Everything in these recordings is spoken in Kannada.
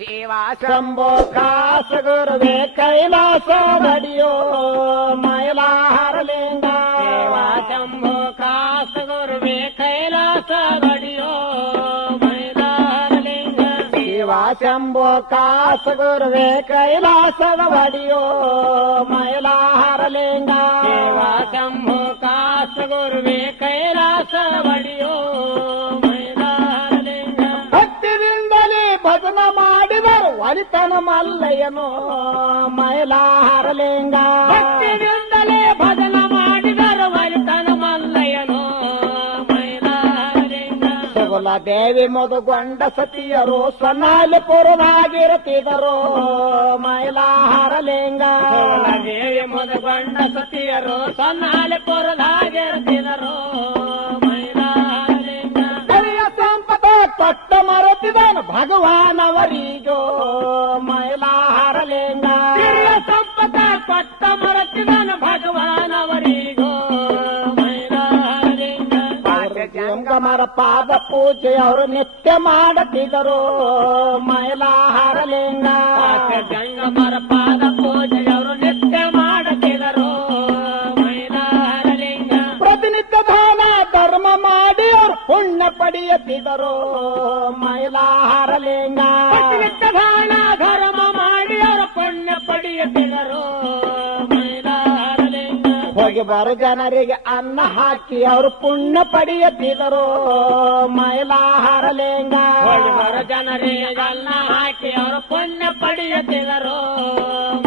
ಶಿವ ಶಂಭೋ ಕಾಸ ಗುರುವೆ ಕೈಲಾಸ ಬಡಿಯೋ ಮೈಲಾರಲಿಂಗ ಶಿವ ಶಂಭೋ ಕಾಸ ಗುರುವೆ ಕೈಲಾಸ ಬಡಿಯೋ ಮೈಲಾರಲಿಂಗ ಶಿವ ಶಂಭೋ ಕಾಸ ಗುರುವೆ ಕೈಲಾಸದ ಬಡಿಯೋ ಮೈಲಾರಲಿಂಗ ಶಿವ ಶಂಭೋ ಕಾಸ ಗುರುವೆ ಕೈಲಾಸ ಬಡಿಯೋ ಮೈಲಾರಲಿಂಗ ಭಕ್ತಿಯಿಂದಲೇ ಭಜನ ಮಾಡಿದರು ಒಲಿತನ ಮಲ್ಲಯ್ಯನು ಮೈಲಾರಲಿಂಗ ಭಕ್ತಿಯಿಂದಲೇ ಭಜನ ಮಾಡಿದರು ಒಲಿತನ ಮಲ್ಲಯ್ಯನು ಮೈಲಾರಲಿಂಗ ಸುಗುಲ ದೇವಿ ಮುದುಗೊಂಡ ಸತಿಯರು ಸೊನ್ನಾಲಿಪುರದಾಗಿರುತ್ತಿದ್ದರು ಮೈಲಾರಲಿಂಗ ದೇವಿ ಮುದುಗೊಂಡ ಸತಿಯರು ಸೊನ್ನಾಲಿಪುರದಾಗಿರುತ್ತಿದ್ದರು ಮೈಲಾರಲಿಂಗ ಸರಿಯ ಸಂಪದ ಕೊಟ್ಟ ಮರೆತಿದನು ಭಗವಾನವರಿಗೋ ಮೈಲಾರಲಿಂಗ ಸರಿಯ ಸಂಪದ ಕೊಟ್ಟ ಮರೆತಿದನು ಭಗವಾನವರಿಗೋ ಮೈಲಾರಲಿಂಗ ಜಂಗಮರ ಪಾದ ಪೂಜೆ ಅವರು ನಿತ್ಯ ಮಾಡುತ್ತಿದ್ದರು ಮೈಲಾರಲಿಂಗ ಜಂಗಮರ ಪಾದ ಪೂಜೆ ಅವರು ನಿತ್ಯ ಮಾಡುತ್ತಿದ್ದರು ಮೈಲಾರಲಿಂಗ ಪ್ರತಿನಿತ್ಯ ದಾನ ಧರ್ಮ ಮಾಡಿ ಅವರು ಪುಣ್ಯ ಪಡೆಯುತ್ತಿದ್ದರು ಮೈಲಾರಲಿಂಗ ಪ್ರತಿನಿತ್ಯ ದಾನ ಧರ್ಮ ಮಾಡಿ ಅವರು ಪುಣ್ಯ ಪಡೆಯುತ್ತಿದ್ದರು ಮೈಲಾರಲಿಂಗ ಹೋಗಿ ಬರೋ ಜನರಿಗೆ ಅನ್ನ ಹಾಕಿ ಅವರು ಪುಣ್ಯ ಪಡೆಯುತ್ತಿದ್ದರು ಮೈಲಾರಲಿಂಗ ಹೋಗಿ ಬರೋ ಜನರಿಗೆ ಅನ್ನ ಹಾಕಿ ಅವರು ಪುಣ್ಯ ಪಡೆಯುತ್ತಿದ್ದರು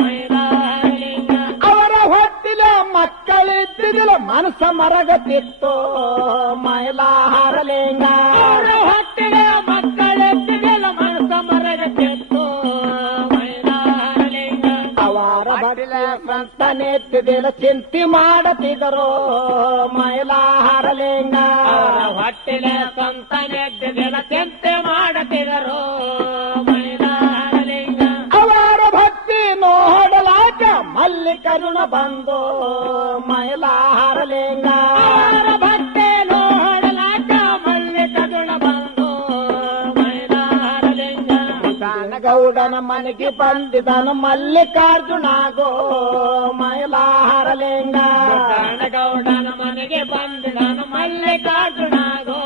ಮೈಲಾರಲಿಂಗ ಅವರ ಹೊಟ್ಟಿಲೆ ಮಕ್ಕಳಿದ್ದಿಲ್ಲ ಮನಸ್ಸ ಮರಗತಿತ್ತು ಮೈಲಾರಲಿಂಗ ಅವರ ಹೊಟ್ಟಿಲೆ ಮಕ್ಕಳಿದ್ದಿಲ್ಲ ಮನಸ್ಸ ಮರಗತಿತ್ತು ಮೈಲಾರಲಿಂಗ ಅವರ ಬಡಿಲೆ ಸಂತಾನೆತ್ತಿದಿಲ್ಲ ಚಿಂತೆ ಮಾಡುತ್ತಿದ್ದರು ಮೈಲಾರಲಿಂಗ ಅವರ ಹೊಟ್ಟಿಲೆ ಸಂತಾನೆತ್ತಿದಿಲ್ಲ ಚಿಂತೆ ಮಾಡುತ್ತಿದ್ದರು ಮೈಲಾರಲಿಂಗ ಅವರ ಭಕ್ತಿ ನೋಡಲಾಕ ಮಲ್ಲಿಕರುಣ ಬಂದು ಮೈಲಾರಲಿಂಗ ಅವರ ಭಕ್ತಿ ನೋಡಲಾಕ ಮಲ್ಲಿಕರುಣ ಬಂದು ಮೈಲಾರಲಿಂಗ ಗೌಡನ ಮನೆಗೆ ಬಂದಿದನು ಮಲ್ಲಿಕಾರ್ಜುನಾಗೋ ಮೈಲಾರಲಿಂಗ ಗೌಡನ ಮನೆಗೆ ಬಂದಿದನು ಮಲ್ಲಿಕಾರ್ಜುನಾಗೋ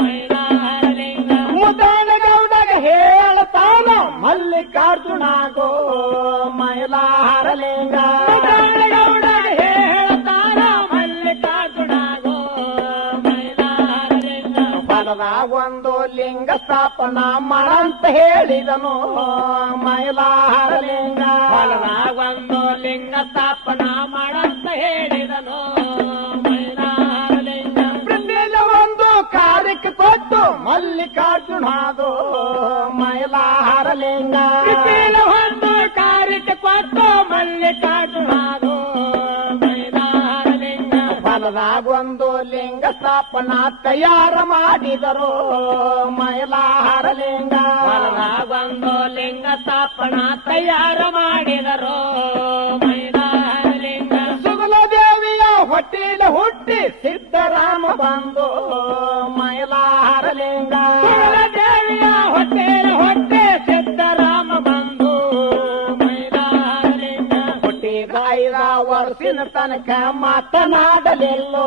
ಮೈಲಾರಲಿಂಗ ಮುದನಗೌಡಗ ಹೇಳ್ತಾನ ಮಲ್ಲಿಕಾರ್ಜುನಾಗೋ ಮೈಲಾರಲಿಂಗ ಮುದನಗೌಡಗ ಹೇಳ್ತಾನ ಮಲ್ಲಿಕಾರ್ಜುನಾಗೋ ಮೈಲಾರಲಿಂಗ ಪದದ ಒಂದು ಲಿಂಗ ಸ್ಥಾಪನ ಮಾಡಂತ ಹೇಳಿದನು ಮೈಲಾರಲಿಂಗ ಪದದ ಒಂದು ಲಿಂಗ ಸ್ಥಾಪನ ಮಾಡಂತ ಹೇಳಿದನು ಮೈಲಾರಲಿಂಗ ಪ್ರತಿಲ ಒಂದು ಕಾರ್ಯಕ್ಕೆ ಕೊಟ್ಟು ಮಲ್ಲಿಕಾರ್ಜುನಾದು ಮೈಲಾರಲಿಂಗ ಪ್ರತಿಲ ಒಂದು ಕಾರ್ಯಕ್ಕೆ ಕೊಟ್ಟು ಮಲ್ಲಿಕಾರ್ಜುನಾದು ಮೈಲಾರಲಿಂಗ ಫಲದಾಗ ಒಂದು ಲಿಂಗ ಸ್ಥಾಪನಾ ತಯಾರ ಮಾಡಿದರು ಮೈಲಾರಲಿಂಗ ಫಲದಾಗ ಒಂದು ಲಿಂಗ ಸ್ಥಾಪನಾ ತಯಾರ ಮಾಡಿದರು ಮೈಲಾರಲಿಂಗ ಸುಗುಲ ದೇವಿಯ ಹೊಟ್ಟಿಲ ಹುಟ್ಟಿ ಸಿದ್ದರಾಮ ಬಂದು ಮೈಲಾರಲಿಂಗ ಸುಗುಲ ದೇವಿಯ ಹೊಟ್ಟಿಲ ಹುಟ್ಟಿ ಸಿದ್ದರಾಮ ಬಂದು ಮೈಲಾರಲಿಂಗ ಹುಟ್ಟಿದ 5 ವರ್ಷಿನ ತನಕ ಮಾತನಾಡಲಿಲ್ಲೋ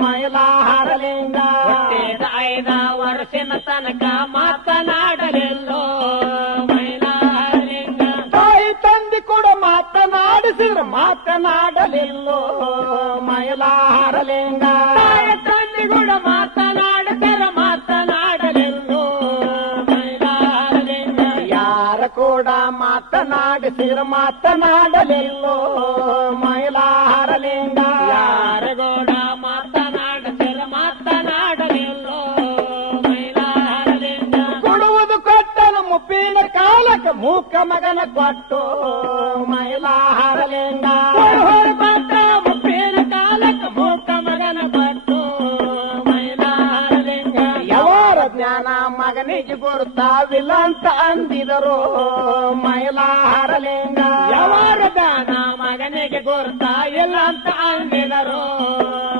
ಮೈಲಾರಲಿಂಗ ಹುಟ್ಟಿದ 5 ವರ್ಷಿನ ತನಕ ಮಾತನಾಡಲಿಲ್ಲೋ ಮೈಲಾರಲಿಂಗ ತಾಯಿ ತಂದೆ ಕೂಡ ಮಾತನಾಡಿಸಿದ್ರು ಮಾತನಾಡಲಿಲ್ಲೋ ಮೈಲಾರಲಿಂಗ ತಾಯಿ ತಂದೆ ಕೂಡ ಮಾತನಾಡಿಸಿದ್ರು ಮಾತನಾಡಲಿಲ್ಲೋ ಮೈಲಾರಲಿಂಗ ಯಾರ ಕೂಡ ಮಾತನಾಡಿಸಿದ್ರು ಮಾತನಾಡಲಿಲ್ಲೋ ಮೈಲಾರಲಿಂಗ ಯಾರ ಕೂಡ ಮಾತನಾಡಿಸಿದ್ರು ಮಾತನಾಡಲಿಲ್ಲೋ ಮೈಲಾರಲಿಂಗ ಕೊಡುವುದು ಕೊಟ್ಟನು ಮುಪ್ಪಿನ ಕಾಲಕ್ಕೆ ಮೂಕ ಮಗನ ಕೊಟ್ಟು ಮೈಲಾರಲಿಂಗ ಕೊಟ್ಟ ಮುಪ್ಪಿನ ಕಾಲಕ್ಕೆ ಮೂಕ ಮಗನ ಕೊಟ್ಟು ಮೈಲಾರಲಿಂಗ ಯವರ ಜ್ಞಾನ ಮಗನಿಗೆ ಗುರುತಾವಿಲ್ಲ ಅಂತ ಅಂದಿದರು ಮೈಲಾರಲಿಂಗ ಯವರ ಜ್ಞಾನ ಮಗನಿಗೆ ಗುರುತಾ ಇಲ್ಲ ಅಂತ ಅಂದಿದರು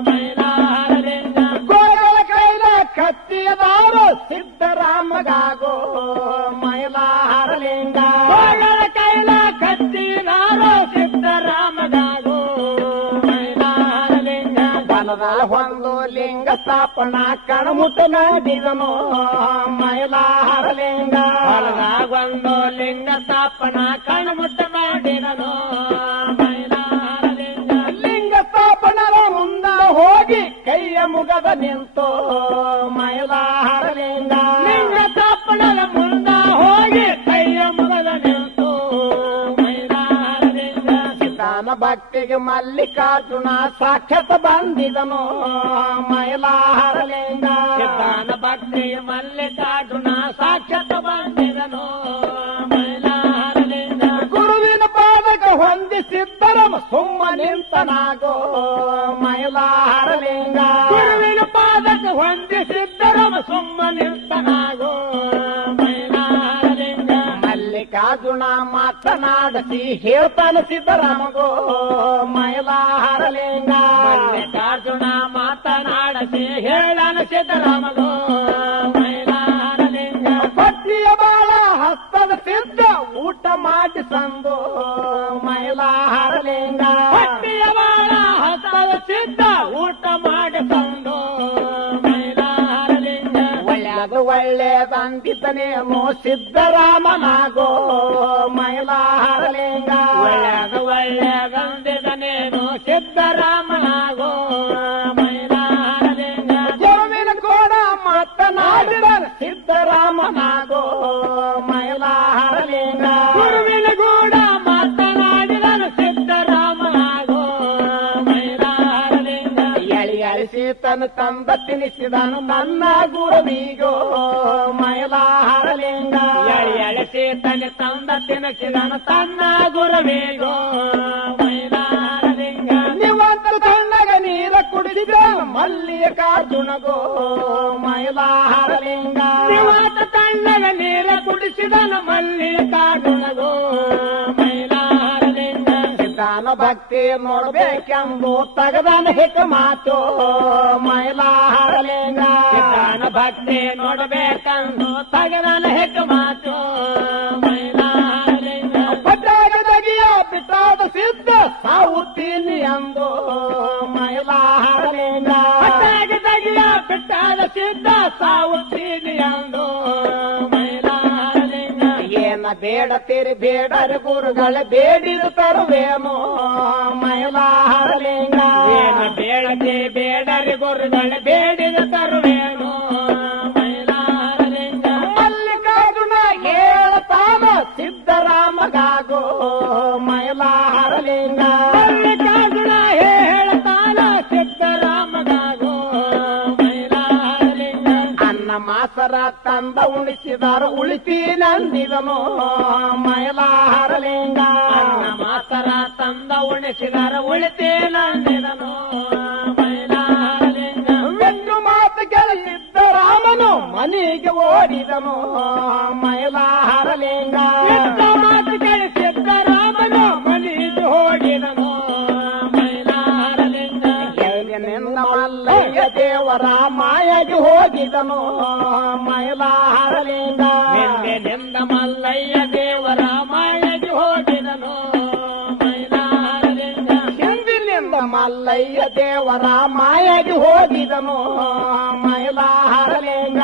ಮೈಲಾರಲಿಂಗ ಗೋಗಳ ಕೈಲ ಕತ್ತಿಯದಾರು ಸಿದ್ದರಾಮಗಾಗೋ ಮೈಲಾರ ಬಂದು ಲಿಂಗ ಸ್ಥಾಪನ ಕಣಮುಟ್ಟ ನೋಡಿದನು ಮೈಲಾರಲಿಂಗ. ಹೊಲದಾಗ ಒಂದು ಲಿಂಗ ಸ್ಥಾಪನ ಕಣ್ಮುಟ್ಟ ಮಾಡಿದನು ಮೈಲಾರಲಿಂಗ. ಲಿಂಗ ಸ್ಥಾಪನರ ಮುಂದ ಹೋಗಿ ಕೈಯ ಮುಗದ ನಿಂತು ಮೈಲಾರಲಿಂಗ. ಲಿಂಗ ಸ್ಥಾಪನದ ಮುಂದ ಹೋಗಿ ಕೈಯ ಮುಗದ ನಿಂತು ಮೈಲಾರಲಿಂಗ. ಸಿದ್ಧಾನ ಭಕ್ತಿಗೆ ಮಲ್ಲಿಕಾರ್ಜುನ ಸಾಕ್ಷಾತ್ ಬಂದಿದನು ಮೈಲಾರಲಿಂಗ. ಸಿದ್ಧಾನ ಭಕ್ತಿಗೆ ಮಲ್ಲಿಕಾರ್ಜುನ ಸಾಕ್ಷಾತ್ ಬಂದಿದನು ಮೈಲಾರಲಿಂಗ. ಗುರುವಿನ ಪಾದಕ ಹೊಂದಿಸಿದ್ದರಮ ಸುಮ್ಮ ನಿಂತನಾಗೋ ಮೈಲಾರಲಿಂಗ. ಗುರುವಿನ ಪಾದಕ್ಕೆ ಹೊಂದಿಸಿದ್ದರಮ ಸುಮ್ಮ ನಿಂತನಾಗೋ ಮೈಲಾರಲಿಂಗ. ಮಲ್ಲಿಕಾರ್ಜುನ ಮಾತನಾಡಿಸಿ ಹೇಳ್ತಾನ ಸಿದ್ದರಾಮಗೋ ಮೈಲಾರಲಿಂಗ. ಮಲ್ಲಿಕಾರ್ಜುನ ಮಾತನಾಡಿಸಿ ಹೇಳನ ಸಿದ್ದರಾಮಗೋ ಮೈಲಾರಲಿಂಗ. ಭಕ್ತಿಯ ಬಾಳ ಹಸ್ತದ ಸಿದ್ಧ ಊಟ ಮಾಡಿ ಸಂದು ಮೈಲಾರಲಿಂಗ. ಭಕ್ತಿಯ ಬಾಳ ಹಸ್ತದ ಸಿದ್ಧ ಊಟ ಮಾಡಿ ತಂದು ಮೈಲಾರಲಿಂಗ. ಒಳ್ಳೆದು ಒಳ್ಳೆದಂದಿದ್ದನೇಮೋ ಸಿದ್ದರಾಮನಾಗೋ ಮೈಲಾರಲಿಂಗ. ಒಳ್ಳೆದು ಒಳ್ಳೆದಂದಿದನೇನು ಸಿದ್ದರಾಮನಾಗೋ ಮೈಲಾರಲಿಂಗ. ಗುರುವಿನ ಕೂಡ ಮಾತನಾಡಿದ ಸಿದ್ದರಾಮನಾಗೋ ಮೈಲಾರಲಿಂಗ. ಗುರುವಿನ ಕೂಡ ಮಾತನಾಡಿದನು ಸಿದ್ದರಾಮನಾಗೋ ಮೈಲಾರಲಿಂಗ. ಎಳಿಸಿ ತನ್ನ ತಂದ ತಿನಿಸಿದನು ನನ್ನ ಗುರುವಿಗೋ ಮೈಲಾರಲಿಂಗ. ಎಳೆಸಿ ತನ್ನ ತಂದ ತಿನಸಿದನು ತನ್ನ ಗುರುವಿಗೋ ಮೈಲಾರಲಿಂಗ. ನಿವಂತರ ತಣ್ಣಗ ನೀರ ಕುಡಿಸಿದ ಮಲ್ಲಿಕಾರ್ಜುನಗೋ ಮೈಲಾರಲಿಂಗ. ನಿವಾತ ತಣ್ಣಗ ನೀರ ಕುಡಿಸಿದನು ಮಲ್ಲಿಕಾರ್ಜುನಗೋ ಮೈಲಾರಲಿಂಗ. ಸಿದ್ಧಾನ ಭಕ್ತಿ ನೋಡ್ಬೇಕೆಂದು ತಗದನ ಹಿತ ಮಾತು ಮೈಲಾರಲಿಂಗ. ಸಿದ್ಧಾನ ಭಕ್ತಿ ನೋಡಬೇಕಂದು ತಗದನ ಹೆಕ್ಕ ಮಾತು ಮೈಲಾರಲಿಂಗ. ಪಟ್ಟಾಗದಗಿಯ ಬಿಟ್ಟಾದ ಸಿದ್ಧ ಸಾವುತ್ತೀನಿ ಅಂದು ಮೈಲಾರಲಿಂಗ. ಪಟ್ಟಾಗಿ ತಗಿಯ ಬಿಟ್ಟಾದ ಸಿದ್ಧ ಸಾವುತ್ತೀನಿ ಅಂದು ಮೈಲಾರಲಿಂಗ. ಏನ ಬೇಡತೀರಿ ಬೇಡರಿ ಗುರುಗಳ ಬೇಡಿದ ತರುವೇನೋ ಮೈಲಾರಲಿಂಗ. ಏನ ಬೇಡದೆ ಬೇಡರಿ ಗುರುಗಳ ಬೇಡಿದ ತರುವೇನು ಮೈಲಾರಲಿಂಗ. ಮಲ್ಲಿಕಾರ್ಜುನ ಹೇಳತಾನ ಸಿದ್ದರಾಮಗಾಗೋ ಮೈಲಾರಲಿಂಗ. ಮಲ್ಲಿಕಾರ್ಜುನ ಹೇಳತಾನ ಸಿದ್ದರಾಮಗಾಗೋ ಮೈಲಾರಲಿಂಗ. ಅನ್ನ ಮಾಸರ ತಂದ ಉಣಿಸಿದಾರ ಉಳಿತೀನಂದಿದನು ಮೈಲಾರಲಿಂಗ. ಅನ್ನ ಮಾತರ ತಂದ ಉಣಿಸಿದರ ಉಳಿತೇನಂದಿದನು ಮೈಲಾರಲಿಂಗ. ವೆಂದು ಮಾತು ಗೆಲ್ಲಿದ್ದರಾಮನು ಮನೆಗೆ ಓಡಿದನು ಮೈಲಾರಲಿಂಗ. ಎತ್ತ ಮಾತು ಕೇಳಿ ಸಿದ್ದರಾಮನು ಮನೆಗೆ ಹೋಗಿದನು ಮೈಲಾರಲಿಂಗ. ಗೆಲ್ಲಿನಿಂದ ಮಲ್ಲಯ್ಯ ದೇವರ ಮಾಯಗೆ ಹೋಗಿದನು ಮೈಲಾರಲಿಂಗ. ನಿಂದ ಮಲ್ಲಯ್ಯ ದೇವರ ಮಾಯಗೆ ಹೋಗಿದನು ಮೈಲಾರಲಿಂಗ. ಹಿಂದಿನಿಂದ ಮಲ್ಲಯ್ಯ ದೇವರ ಮಾಯಗೆ ಹೋಗಿದನು ಮೈಲಾರಲಿಂಗ.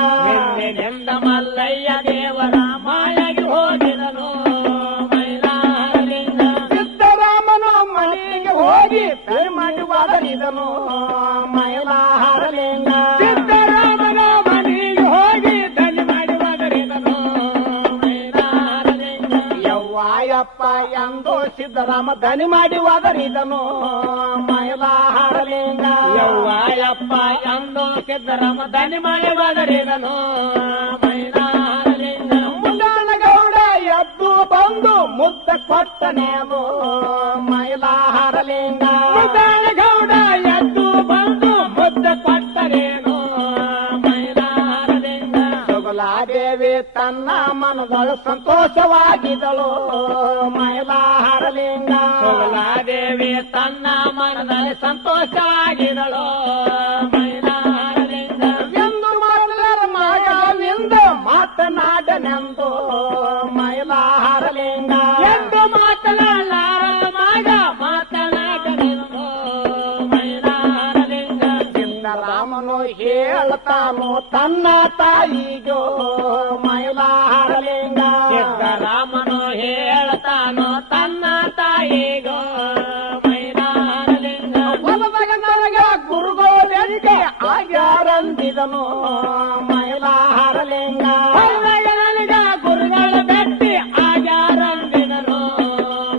ನಿಂದ ಮಲ್ಲಯ್ಯ ದೇವರ ಮಾಯಗೆ ಹೋಗಿದನು ಮೈಲಾರಲಿಂಗ. ಸಿದ್ದರಾಮನು ಮನೆಗೆ ಹೋಗಿ ಮಾಡಿ ಒದರಿದನು ಮೈಲಾರಲಿಂಗ. ಸಿದ್ದರಾಮನ ಮನೆಗೆ ಹೋಗಿ ಧನ್ಯ ಮಾಡಿ ಒದರಿದನು ಮೈಲಾರಲಿಂಗ. ಯವ್ವಾಯಪ್ಪ ಎಂದು ಸಿದ್ದರಾಮ ದನಿ ಮಾಡಿ ಒದರಿದನು ಮೈಲಾರಲಿಂಗ. ಯವ್ವಾಯಪ್ಪ ಎಂದು ಸಿದ್ದರಾಮ ಧನ್ಯ ಮಾಡಿ ಒದರಿದನು ಮೈಲಾರಲಿಂಗ. ಮುಂಡಾನಗೌಡ ಎದ್ದು ಬಂದು ಮುದ್ದ ಕೊಟ್ಟನೇನು ಮೈಲಾರಲಿಂಗ. ಗೌಡ ಎದ್ದು ಬಂದು ಮುದ್ದ ಕೊಟ್ಟರೇನು ಮೈಲಾರಲಿಂಗ. ಸುಗುಲಾದೇವಿ ತನ್ನ ಮನದೊಳ ಸಂತೋಷವಾಗಿದ್ದಳು ಮೈಲಾರಲಿಂಗ. ಸುಗುಲಾದೇವಿ ತನ್ನ ಮನದಲ್ಲಿ ಸಂತೋಷವಾಗಿದಳು ಮೈಲಾರಲಿಂಗ. ಎಂದು ಮಲ್ಲರ ಮಗನಿಂದ ಮಾತನಾಡನೆಂದು ಮೈಲಾರಲಿಂಗ. ಎಂದು ಮಾತನಾಡಲಾರ ಮಗ ಮಾತನಾಡನೆಂದು ಮೈಲಾರಲಿಂಗ. ಸಿದ್ದರಾಮ ಸಿದ್ದರಾಮನು ಹೇಳ್ತಾನೋ ತನ್ನ ತಾಯಿಗೋ ಮೈಲಾರಲಿಂಗ. ಸಿದ್ದರಾಮನು ಹೇಳ್ತಾನೋ ತನ್ನ ತಾಯಿಗೋ ಮೈಲಾರಲಿಂಗ. ಹೊಲದಾಗ ನನಗ ಗುರುಗೋಲೆಂಗೆ ಆಗ್ಯಾರಂದಿದನು ಮೈಲಾರಲಿಂಗ. ಹೊಲದಾಗ ನನಗ ಗುರುಗಳ ಭೇಟಿ ಆಗ್ಯಾರಂದಿದನು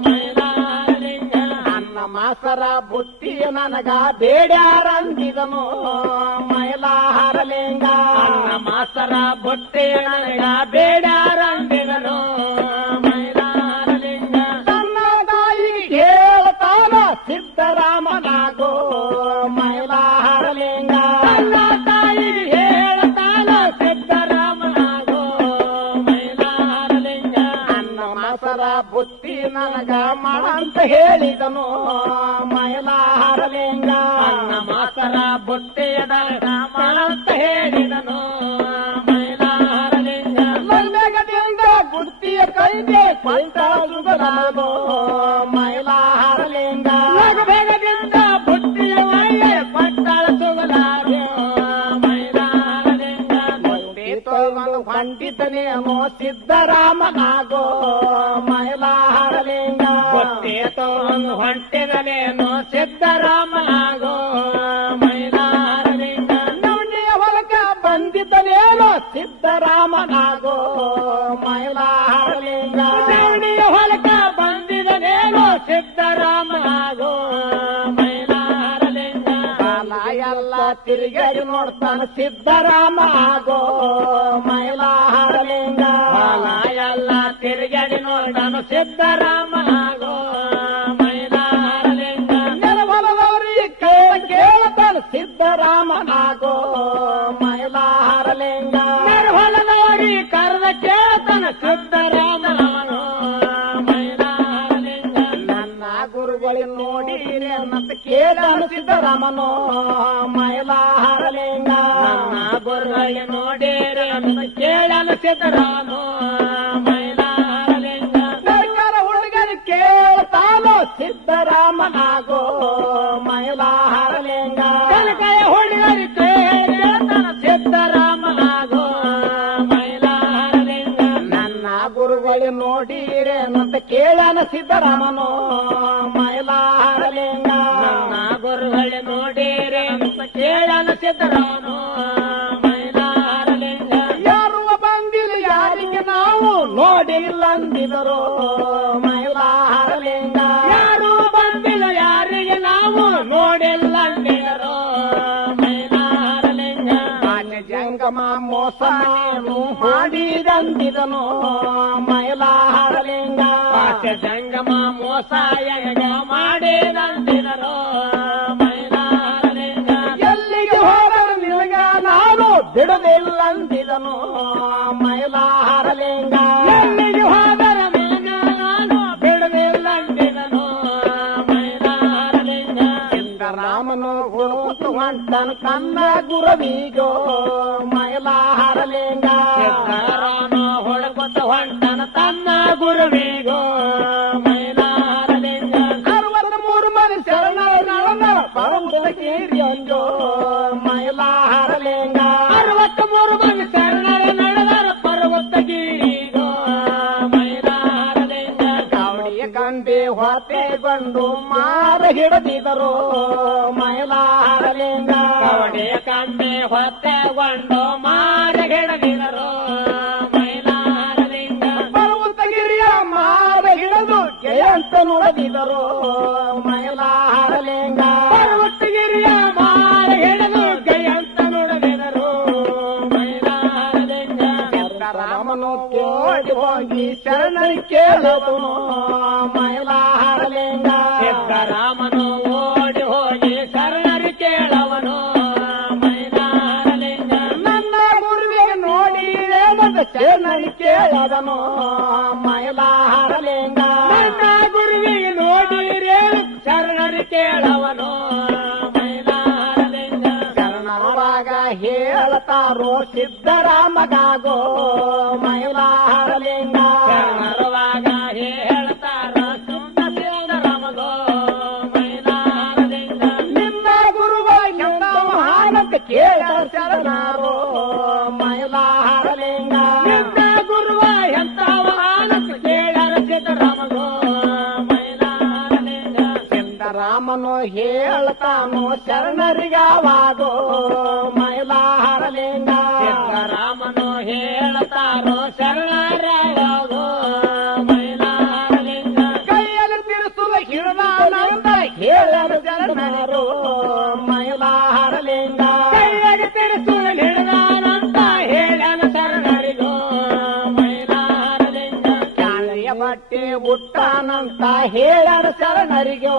ಮೈಲಾರಲಿಂಗ. ನನ್ನ ಮಾಸರ ಬುತ್ತಿ ನನಗ ಬೇಡ್ಯಾರಂದಿದನು ಮೈಲಾರಲಿಂಗ. ನನ್ನ ಮಾಸರ ಬುತ್ತಿ ನನಗ ಬೇಡ್ಯಾರಂದಿದನು ಮೈಲಾರಲಿಂಗ. ತನ್ನ ತಾಯಿ ಹೇಳ್ತಾನ ಸಿದ್ದರಾಮನಾಗೋ ಮೈಲಾರಲಿಂಗ. ನನ್ನ ತಾಯಿ ಹೇಳ್ತಾನ ಸಿದ್ದರಾಮನಾಗೋ ಮೈಲಾರಲಿಂಗ. ನನ್ನ ಮಾಸರ ಬುತ್ತಿ ನನಗ ಮಾಡಂತ ಹೇಳಿದನು ಮೈಲಾರಲಿಂಗ. ನನ್ನ ಮಾಸರ ಬುತ್ತಿಯದಾಗ ಮಾಡಂತ ಹೇಳಿದನು ಮೈಲಾರಲಿಂಗ. ಲಗ್ನಗದಿಂದ ಬುತ್ತಿಯ ಕೈಗೆ ಕೊಂತ ಸುಗರಮೋ ಮೈಲಾರಲಿಂಗ. ಬೇಗದಿಂದ ಬುತ್ತಿಯ ಮೈಗೆ ಕೊಟ್ಟಳ ಸುಗಲಾರ್ಯ ಮೈಲಾರಲಿಂಗ. ತಗೊಂಡು ಹೊಂಟಿದ್ದನೇನೋ ಸಿದ್ದರಾಮನಾಗೋ ಮೈಲಾರಲಿಂಗ. ಬುತ್ತಿ ತಗೊಂಡು ಹೊಂಟಿದನೇನೋ ಸಿದ್ದರಾಮನಾಗೋ ಮೈಲಾರಲಿಂಗ. ನವಣಿಯ ಹೊಲಕ ಬಂದಿದ್ದನೇನೋ ಸಿದ್ದರಾಮನಾಗೋ ಮೈಲಾರಲಿಂಗ. ನವಣಿಯ ಹೊಲಕ ಬಂದಿದನೇನೋ ಸಿದ್ದರಾಮನಾಗೋ ಮೈಲಾರಲಿಂಗ. ಕಾಲ ಎಲ್ಲ ತಿರುಗಡಿ ನೋಡ್ತಾನ ಸಿದ್ದರಾಮನಾಗೋ ಮೈಲಾರಲಿಂಗ. ಹೊಲ ಎಲ್ಲ ತಿರುಗಡಿ ನೋಡನು ಸಿದ್ದರಾಮನಾಗೋ ಮೈಲಾರಲಿಂಗ. ನೆಲವಲದವರಿಗೆ ಕೇಳತಾನ ಸಿದ್ದರಾಮನಾಗೋ ಮೈಲಾರಲಿಂಗ. ಹೊಲದವರಿ ಕರೆದ ಕೇಳ್ತಾನ ಸಿದ್ದರಾಮನಾಗೋ ಮೈಲಾರಲಿಂಗ. ನನ್ನ ಗುರುಗಳು ನೋಡಿರಿ ಅಂತ ಕೇಳನ ಸಿದ್ದರಾಮನೋ ಮೈಲಾರಲಿಂಗ. ನನ್ನ ಗುರುಗಳಿಗೆ ನೋಡಿರಿ ಅಂತ ಕೇಳಲು ಸಿದ್ದರಾಮೋ ಮೈಲಾರಲಿಂಗ. ಸರ್ಕಾರ ಹುಡುಗರು ಕೇಳ್ತಾನೋ ಸಿದ್ದರಾಮನಾಗೋ ಮೈಲಾರಲಿಂಗ. ಕನಕಯ ಹುಡುಗರಿ ಕೇಳ್ತಾನ ಸಿದ್ದರಾಮನಾಗೋ ಮೈಲಾರಲಿಂಗ. ನನ್ನ ಗುರುಗಳು ನೋಡಿರಿ ಅಂತ ಕೇಳನ ಸಿದ್ದರಾಮನೋ ಮೈಲಾರಲಿಂಗ. ನನ್ನ ಗುರುಗಳು ನೋಡಿರಿ ಅಂತ ಕೇಳಲು ಸಿದ್ದರಾಮೋ ಮೈಲಾರಲಿಂಗ. ಯಾರು ಬಂದಿಲ್ಲ ಯಾರಿಗೆ ನಾವು ನೋಡಿಲ್ಲ ಅಂದಿದರು ಮೈಲಾರಲಿಂಗ. ಯಾರು ಬಂದಿಲ್ಲ ಯಾರಿಗೆ ನಾವು ನೋಡಿಲ್ಲ ಅಂದಿರೋ ಮೈಲಾರಲಿಂಗ. ಮಾನ್ಯ ಜಂಗಮ ಮೋಸನೇನು ಮಾಡಿದಂದಿದನು ಮೈಲಾರಲಿಂಗ. ಪಾಠ ಜಂಗಮ ಮೋಸ ಯಗ ಮಾಡಿದಂದಿರೋ ಮೈಲಾರಲಿಂಗ. ಎಲ್ಲಿಗೆ ಹೋದರು ನಿನಗ ನಾನು ಬಿಡದಿಲ್ಲ ಅಂದಿದನು ಮೈಲಾರಲಿಂಗ. ಎಲ್ಲಿಗೆ ಹೋದರ ಮಗ ನಾನು ಬಿಡದಿಲ್ಲ ಅಂದಿದನು ಮೈಲಾರಲಿಂಗ. ಸಿದ್ದರಾಮನು ಹುಡುಕು ಹೊಂಟನು ಕನ್ನ ಗುರವಿಗೋ ಮೈಲಾರಲಿಂಗ. ಸಿದ್ದರಾಮ ಹೊಡಕೊತ ಹೊಂಟನ ತನ್ನ ಗುರುವಿಗೋ ಮೈಲಾರಲಿಂಗ. 63 ಮಂದಿ ಶರಣರ ಪರಂಪರೆಯೊಂದು ಮೈಲಾರಲಿಂಗ. 63 ಮಂದಿ ಶರಣರ ನಡೆದರ ಪರ್ವತಗಿರಿಗೋ ಮೈಲಾರಲಿಂಗ. ಗಾವಡಿಯ ಕಂಬಿ ಹೊತ್ತೆಗೊಂಡು ಮಾರ ಹಿಡಿದಿದರು ಮೈಲಾರಲಿಂಗ. ಕವಡೆಯ ಕಂಬೆ ಹೊತ್ತೆಗೊಂಡು ಮಾರ ಹಿಡಿದಿದರು ಮೈಲಾರಲಿಂಗ. ಪರ್ವತಗಿರಿಯ ಮಾರ ಹಿಡಿದು ಜಯಂತ ನುಡಿದಿದರು ಮೈಲಾರಲಿಂಗ. ಪರ್ವತಗಿರಿಯ ಮಾರ ಹಿಡಿದು ಜಯಂತ ನುಡಿದಿದರು ಮೈಲಾರಲಿಂಗ. ಸಿದ್ದರಾಮನು ಕೇಳಿ ಹೋಗಿ ಶರಣರಿ ಕೇಳದನು ಮೈಲಾರಲಿಂಗ. ಸಿದ್ದರಾಮನು ಓಡಿ ಹೋಗಿ ಶರಣರಿ ಕೇಳವನು ಮೈಲಾರಲಿಂಗ. ನನ್ನ ಗುರುವಿಗೆ ನೋಡಿ ಮತ್ತು ಶರಣರಿ ಕೇಳದನು ಮೈಲಾರಲಿಂಗ. ನನ್ನ ಗುರುವಿಗೆ ನೋಡಿರೇ ಶರಣರಿ ಕೇಳವನು ಮೈಲಾರಲಿಂಗ. ಶರಣರೊಳಗ ಹೇಳ್ತಾರೋ ಸಿದ್ದರಾಮಗಾಗೋ ಮೈಲಾರಲಿಂಗ. ಶರಣರುವಾಗ ಹೇಳ್ತಾರ ಸುಂದ ಸಿದ್ದರಾಮಗೋ ಮೈಲಾರಲಿಂಗ. ನಿನ್ನ ಗುರುಗಳ ಮಹಾನಕ್ಕೆ ಕೇಳೋ ಮೈಲಾರಲಿಂಗ ನಿನ್ನ ಗುರುವ ಎಂತವ ಆನಂದ ಕೇಳರ ಸಿದ್ದರಾಮಗೋ ಮೈಲಾರಲಿಂಗ ಸಿದ್ದರಾಮನು ಹೇಳ್ತಾನೋ ಶರಣರಿಗಾವಾಗೋ ಮೈಲಾರಲಿಂಗ ಸಿದ್ದರಾಮನು ಹೇಳ್ತಾರೋ ಶರಣರಾಗೋ ಮೈಲಾರಲಿಂಗ ಕೈಯಲ್ಲಿ ತಿರುಸುವ ಹಿಡದಾನಂದ ಹೇಳರು ಶರಣರು ಮೈಲಾರಲಿಂಗ ಕೈಯಾಗಿ ತಿರುಸುವ ಹಿಡದಾನಂತ ಹೇಳನ ಶರಣರಿಗೋ ಮೈಲಾರಲಿಂಗ ಚಾಳಿಯ ಬಟ್ಟೆ ಹುಟ್ಟಾನಂತ ಹೇಳರು ಶರಣರಿಗೋ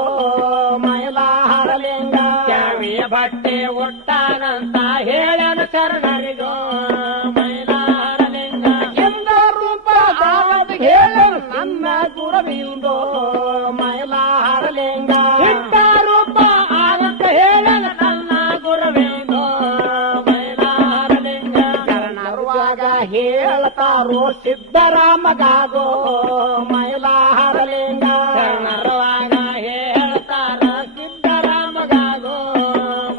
ಮೈಲಾರಲಿಂಗ ಚಾವಿಯ ಬಟ್ಟೆ ಒಟ್ಟಾನಂತ ಹೇಳನ ಶರಣರಿಗೋ ಮೈಲಾರಲಿಂಗ ಎಂದ ರೂಪ ಆವತ್ತು ಹೇಳರು ನನ್ನ ಗುರುವಿಂದೋ ಮೈಲಾರಲಿಂಗ ಇಂಥ ರೂಪ ಆನಂದ ಹೇಳನ ನನ್ನ ಗುರುವೇನೋ ಮೈಲಾರಲಿಂಗ ಶರಣರುವಾಗ ಹೇಳ್ತಾರೋ ಸಿದ್ದರಾಮಗಾಗೋ ಮೈಲಾರಲಿಂಗ ಶರಣರುವಾಗ ಹೇಳ್ತಾರ ಸಿದ್ದರಾಮಗಾಗೋ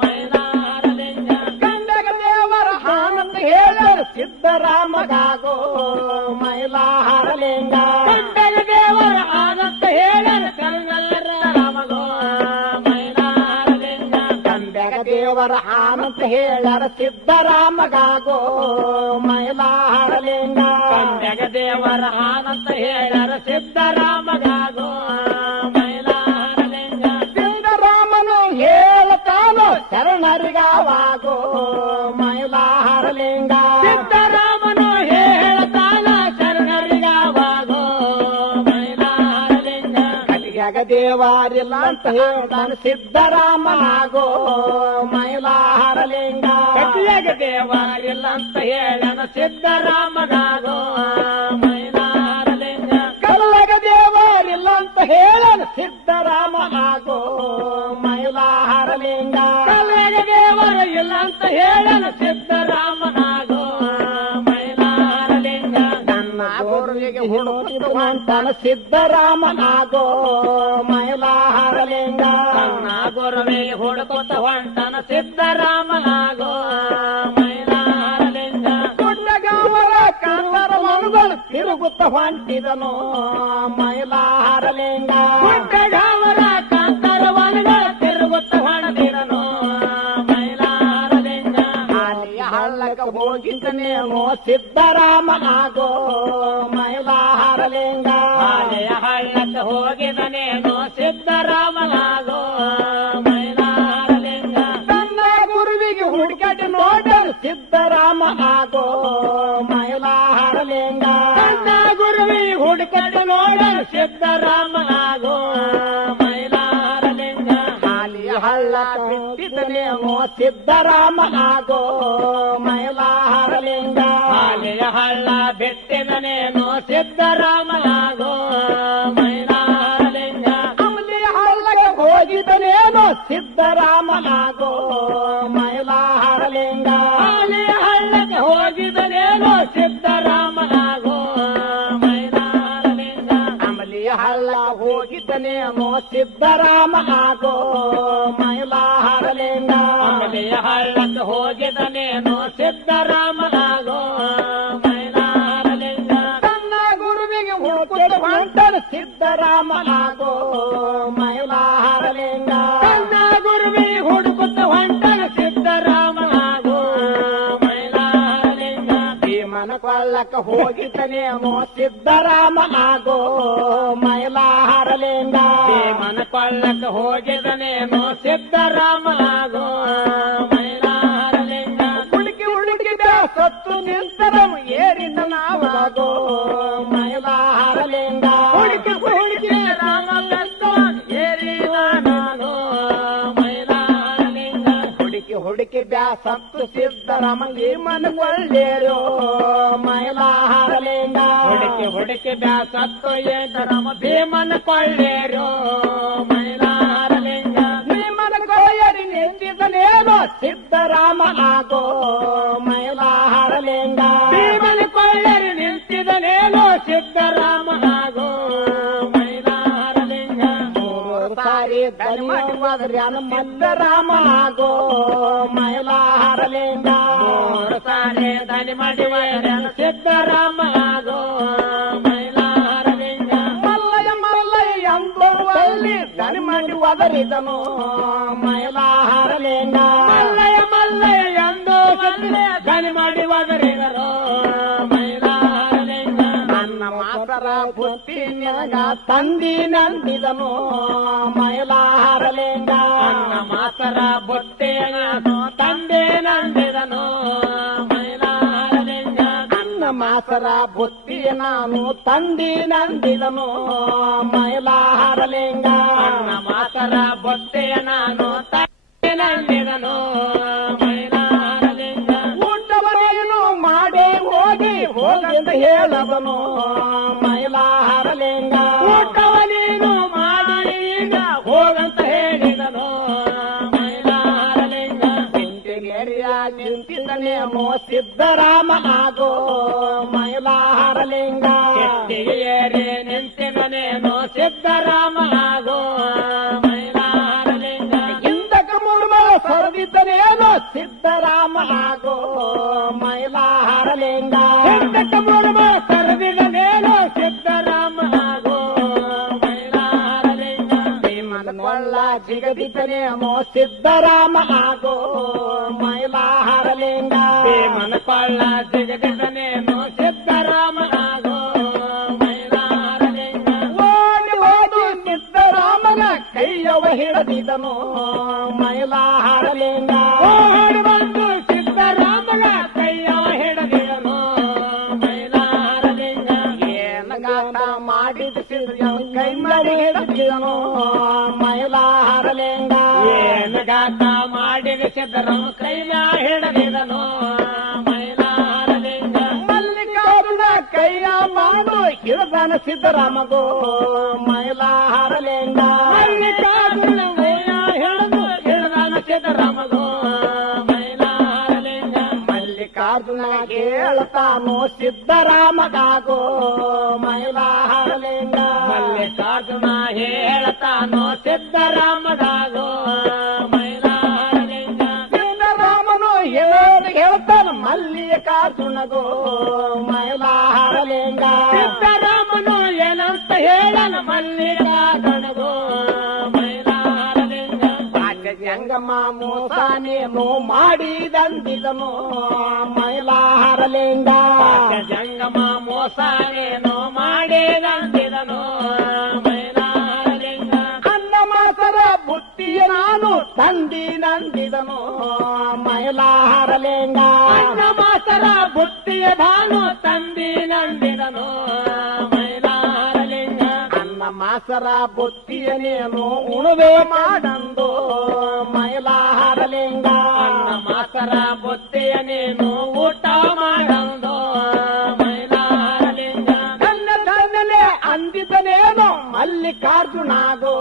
ಮೈಲಾರಲಿಂಗ ಗಂಡಗ ದೇವರ ಆನಂದ ಹೇಳರು ಸಿದ್ದರಾಮಗಾಗೋ ಮೈಲಾರಲಿಂಗ ಗಂಡಗ ದೇವರ ಆನಂದ ಹೇಳನ ಕರುಣಲ್ಲರ ರಾಮಗೋ ಮೈಲಾರಲಿಂಗ ಗಂಡಗ ದೇವರ ಆನಂದ ಹೇಳರ ಸಿದ್ದರಾಮಗಾಗೋ ಮೈಲಾರಲಿಂಗ ಗಂಡಗ ದೇವರ ಆನಂದ ಹೇಳರ ಸಿದ್ದರಾಮಗಾಗೋ ಮೈಲಾರಲಿಂಗ ಸಿದ್ದರಾಮನು ಹೇಳ್ತಾನೋ ಶರಣರಿಗಾವಾಗೋ ಮೈಲಾರಲಿಂಗ ಸಿದ್ದರಾಮನು ಹೇಳ್ತಾನ ಶರಣರಿಗಾವಾಗೋ ಮೈಲಾರಲಿಂಗ ಕಲಿಯಾಗ ದೇವಾರಿಲ್ಲ ಅಂತ ಹೇಳ್ತಾನೆ ಸಿದ್ದರಾಮನಾಗೋ ಮೈಲಾರಲಿಂಗ ಕಟ್ಟಿಯಾಗ ದೇವರಿಲ್ಲ ಅಂತ ಹೇಳನ ಸಿದ್ದರಾಮನಾಗೋ ಮೈಲಾರಲಿಂಗ ಕಲ್ಲಗ ದೇವರಿಲ್ಲ ಅಂತ ಹೇಳನು ಸಿದ್ದರಾಮನಾಗೋ ಮೈಲಾರಲಿಂಗ ಕಲೆಗ ದೇವರ ಇಲ್ಲ ಅಂತ ಹೇಳನ ಸಿದ್ದರಾಮನಾಗೋ ಮೈಲಾರಲಿಂಗ ನನ್ನ ಗುರುವಿಗೆ ಹುಡುಕಿದುವಂತನ ಸಿದ್ದರಾಮನಾಗೋ ಮೈಲಾರಲಿಂಗ ನನ್ನ ಗುರುವೆ ಹುಡುಕುತ್ತ ಹೊಂಟನ ಸಿದ್ದರಾಮನಾಗೋ ಮೈಲಾರಲಿಂಗ ಗುಡ್ಡಗಾವರ ಕಾಂತರ ಮನುಗಳು ತಿರುಗುತ್ತ ಹೊಂಟಿದನು ಮೈಲಾರಲಿಂಗ ಗುಡ್ಡಗಾವರ ಕಾಂತರವನಗಳ ತಿರುಗುತ್ತ ಹೊಣದಿರನು ಮೈಲಾರಲಿಂಗ ಹಾಲಿಯ ಹಳ್ಳಕ ಹೋಗಿದ್ದನೇನೋ ಸಿದ್ದರಾಮನಾಗೋ ಮೈಲಾರಲಿಂಗ ಹಾಲೆಯ ಹಳ್ಳಕ್ಕೆ ಹೋಗಿದನೇನೋ ಸಿದ್ದರಾಮನಾಗೋ ಮೈಲಾರಲಿಂಗ ತನ್ನ ಗುರುವಿಗೆ ಹುಡುಕಾಟ ನೋಡಲು ಸಿದ್ದರಾಮನಾಗೋ ಮೈಲಾರಲಿಂಗ ನನ್ನ ಗುರುವಿ ಹುಡುಕಟ್ಟು ನೋಡಲು ಸಿದ್ದರಾಮನಾಗೋ ಮೈಲಾರಲಿಂಗ ಹಾಲಿಯ ಹಳ್ಳ ಬಿಟ್ಟಿದ್ದನೇನೋ ಸಿದ್ದರಾಮನಾಗೋ ಮೈಲಾರಲಿಂಗ ಹಾಲೆಯ ಹಳ್ಳ ಬಿಟ್ಟಿದನೇನೋ ಸಿದ್ದರಾಮನಾಗೋ ಮೈಲಾರಲಿಂಗ ಅಮಲಿಯ ಹಳ್ಳಗೆ ಹೋಗಿದ್ದನೇನೋ ಸಿದ್ದರಾಮನಾಗೋ ಮೈಲಾರಲಿಂಗ ಹಾಲೆಯ ಹಳ್ಳಕ್ಕೆ ಹೋಗಿದನೇನೋ ಸಿದ್ದರಾಮನಾಗೋ ಮೈಲಾರಲಿಂಗ ಅಮಲಿಯ ಹಳ್ಳ ಹೋಗಿದ್ದನೇನೋ ಸಿದ್ದರಾಮನಾಗೋ ಮೈಲಾರಲಿಂಗ ಅಮಲೆಯ ಹಳ್ಳಕ್ಕೆ ಹೋಗಿದನೇನೋ ಸಿದ್ದರಾಮನಾಗೋ ಮೈಲಾರಲಿಂಗ ತನ್ನ ಗುರುವಿಗೆ ಹುಡುಕುತ್ತ ಹೊಂಟನು ಸಿದ್ದರಾಮನಾಗೋ ಮೈಲಾರಲಿಂಗ ತನ್ನ ಗುರುವಿ ಹುಡುಕುತ್ತ ಹೊಂಟನ ಸಿದ್ದರಾಮನಾಗೋ ಮೈಲಾರಲಿಂಗ ಭೀಮನ ಕೊಳ್ಳಕ್ಕ ಹೋಗಿದ್ದನೇನೋ ಸಿದ್ದರಾಮನಾಗೋ ಮೈಲಾರಲಿಂಗ ಭೀಮನ ಕೊಳ್ಳಕ್ಕೆ ಹೋಗಿದನೇನೋ ಸಿದ್ದರಾಮನಾಗೋ ಮೈಲಾರಲಿಂಗ ಹುಡುಕಿದ ಸತ್ತು ನಿಂತರ ಏರಿದ ನಾವಾಗೋ ಮೈಲಾರಲಿಂಗ ಹುಡುಕಿ ರಾಮಲಂತ ಏರಿದ ನಾನು ಮೈಲಾರಲಿಂಗ ಹುಡುಕಿ ಬ್ಯಾಸತ್ತು ಸಿದ್ದರಾಮಂಗಿ ಮನಗೊಳ್ಳೇರೋ ಮೈಲಾರಲಿಂಗ ಹುಡುಕಿ ಬ್ಯಾಸತ್ತು ಏತರಮ ಭೀಮನ ಕೊಳ್ಳೇರೋ ಮೈಲಾರಲಿಂಗ ಭೀಮನ ಕೋಯರಿ ನಿಂತಿದ್ದನೇನೋ ಸಿದ್ದರಾಮನಾಗೋ ಮೈಲಾರಲಿಂಗ ಭೀಮನ ಕೊಳ್ಳೇರಿ ನಿಂತಿದನೇನೋ ಸಿದ್ದರಾಮನಾಗೋ ಮೈಲಾರಲಿಂಗ ಮೂರು ಸಾರಿ ದನಿ ಮಾಡುವಾಗ ಮಾಡಿದ್ರ್ಯಾನ ಸಿದ್ದರಾಮ ಆಗೋ ಮೈಲಾರಲಿಂಗ 3 ಸಾರಿ ದಾನಿ ಮಾಡಿದ್ರ್ಯಾನ ಸಿದ್ದರಾಮ ಆಗೋ ಮೈಲಾರಲಿಂಗ ಮಲ್ಲಯ್ಯ ಮಲ್ಲಯ್ಯ ಎಂಬುವಲ್ಲಿ ದಾನಿ ಮಾಡಿ ಒದರಿದನು ಮೈಲಾರಲಿಂಗ ಮಲ್ಲಯ್ಯ ಮಲ್ಲಯ್ಯ ಎಂಬುವಲ್ಲಿ ದಾನಿ ಮಾಡಿ ಒದರಿದರು ಮೈಲಾರಲಿಂಗ ನನ್ನ ಮಾತರ ಬುತ್ತಿ ನಿನಗ ತಂದಿ ನಂದಿದನು ಮೈಲಾರಲಿಂಗ ನನ್ನ ಮಾತರ ಬುತ್ತಿಯ ತಂದೆ ನಂದಿದನು ಮೈಲಾರಲಿಂಗ ನನ್ನ ಮಾತರ ಬುತ್ತಿಯ ನಾನು ತಂದಿ ನಂದಿದನು ಮೈಲಾರಲಿಂಗ ನನ್ನ ಮಾತರ ಬುತ್ತಿಯ ನಾನು ತಂದೆ ನಂದಿದನು ಮೈಲಾರಲಿಂಗ ಊಟವನೇನು ಮಾಡಿ ಹೋಗಂತ ಹೇಳದನು ಮೈಲಾರಲಿಂಗ ಊಟವನೇನು ಮಾಡಿ ಈಗ ಹೋಗಂತ ಹೇಳಿದನು ಮೈಲಾರಲಿಂಗ ಸಿಂಟಿಗೇರಿಯ ನಿಂತಿದ್ದನೇಮೋ ಸಿದ್ದರಾಮ ಆಗೋ ಮೈಲಾರಲಿಂಗ ಏರಿ ನಿಂತಿದನೇನೋ ಸಿದ್ದರಾಮ ಆಗೋ ಮೈಲಾರಲಿಂಗ ಹಿಂದಕ ಮುಳುಮಳ ಸರದಿದ್ದನೇನೋ ಸಿದ್ದರಾಮ ಆಗೋ ಮೈಲಾರಲಿಂಗ ಹಿಂದಕ ಮುಳುಮ ಕರೆದಿದನೇನೋ ಸಿದ್ದರಾಮ ಆಗೋ ಮೈಲಾರಲಿಂಗ ಭೀಮನ ಕೊಳ್ಳ ಜಿಗದಿದ್ದನೇಮೋ ಸಿದ್ದರಾಮ ಆಗೋ ಮೈಲಾರಲಿಂಗ ಭೀಮನ ಕೊಳ್ಳ ಸಿಗದಿದನೇನೋ ಸಿದ್ದರಾಮ ಆಗೋ ಮೈಲಾರಲಿಂಗ ಓಡಿ ಓಡಿ ಸಿದ್ದರಾಮನ ಕೈಯವ ಹಿಡಿದಿದನು ಮೈಲಾರಲಿಂಗ ಓಡಿ ಬಂದು ಸಿದ್ದರಾಮನ ಕೈಯವ ಹಿಡಿದಿದನು ಮೈಲಾರಲಿಂಗ ಏನಗಾಟ ಮಾಡಿದ ಸಿದ್ಧ ಕೈ ಮಾಡಿ ಹಿಡಿದಿದನು ಮೈಲಾರಲಿಂಗ ಏನು ಗಾತ ಮಾಡಿದ ಸಿದ್ದರಾಮ ಕೈಯ ಹಿಡಿದಿದನು ಮೈಲಾರಲಿಂಗ ಮಲ್ಲಿಕಾರ್ಜುನ ಕೈಯ ಮಾಡು ಹಿಡಿದನ ಸಿದ್ದರಾಮಗೋ ಮೈಲಾರಲಿಂಗ ಮಲ್ಲಿಕಾರ್ಜುನ ಕೈಯ ಹಿಡಿದನ ಸಿದ್ದರಾಮಗೋ ಮೈಲಾರಲಿಂಗ ಮಲ್ಲಿಕಾರ್ಜುನ ಹೇಳ್ತಾನು ಸಿದ್ದರಾಮಗಾಗೋ ಮೈಲಾರಲಿಂಗ ಮಲ್ಲಿಕಾರ್ಜುನ ಹೇಳ್ತಾನೋ ಸಿದ್ದರಾಮದಾಗೋ ಮೈಲಾರಲಿಂಗ ಸಿದ್ದರಾಮನು ಹೇಳ್ತಾನ ಮಲ್ಲಿಕಾರ್ಜುನಗೋ ಮೈಲಾರಲಿಂಗ ಸಿದ್ದರಾಮನು ಏನಂತ ಹೇಳನ ಮಲ್ಲಿಕಾರ್ಜುನಗೋ ಮೈಲಾರಲಿಂಗ ಜಂಗಮ ಮೋಸಾನೇನು ಮಾಡಿದಂದಿದನು ಮೈಲಾರಲಿಂಗ ಜಂಗಮ ಮೋಸಾನೇನೋ ಮಾಡಿದಂದಿದನು ಮೈಲಾರಲಿಂಗ ಅನ್ನ ಮಾಸರ ಬುತ್ತಿಯ ನಾನು ತಂದಿ ನಂದಿದನು ಮೈಲಾರಲಿಂಗ ಅನ್ನ ಮಾಸರ ಬುತ್ತಿಯ ಭಾನು ತಂದಿ ನಂದಿದನು ಮೈಲಾರಲಿಂಗ ಅನ್ನ ಮಾಸರ ಬುತ್ತಿಯನೇನು ಉಣುವೆ ಮಾಡಂದು ಮೈಲಾರಲಿಂಗ ಅನ್ನ ಮಾಸರ ಬುತ್ತಿಯನೇನು ಊಟ ಮಾಡಂದು ಮೈಲಾರಲಿಂಗ ತನ್ನಲೆ ಅಂದಿದ್ದನೇನು ಮಲ್ಲಿಕಾರ್ಜುನಾಗೋ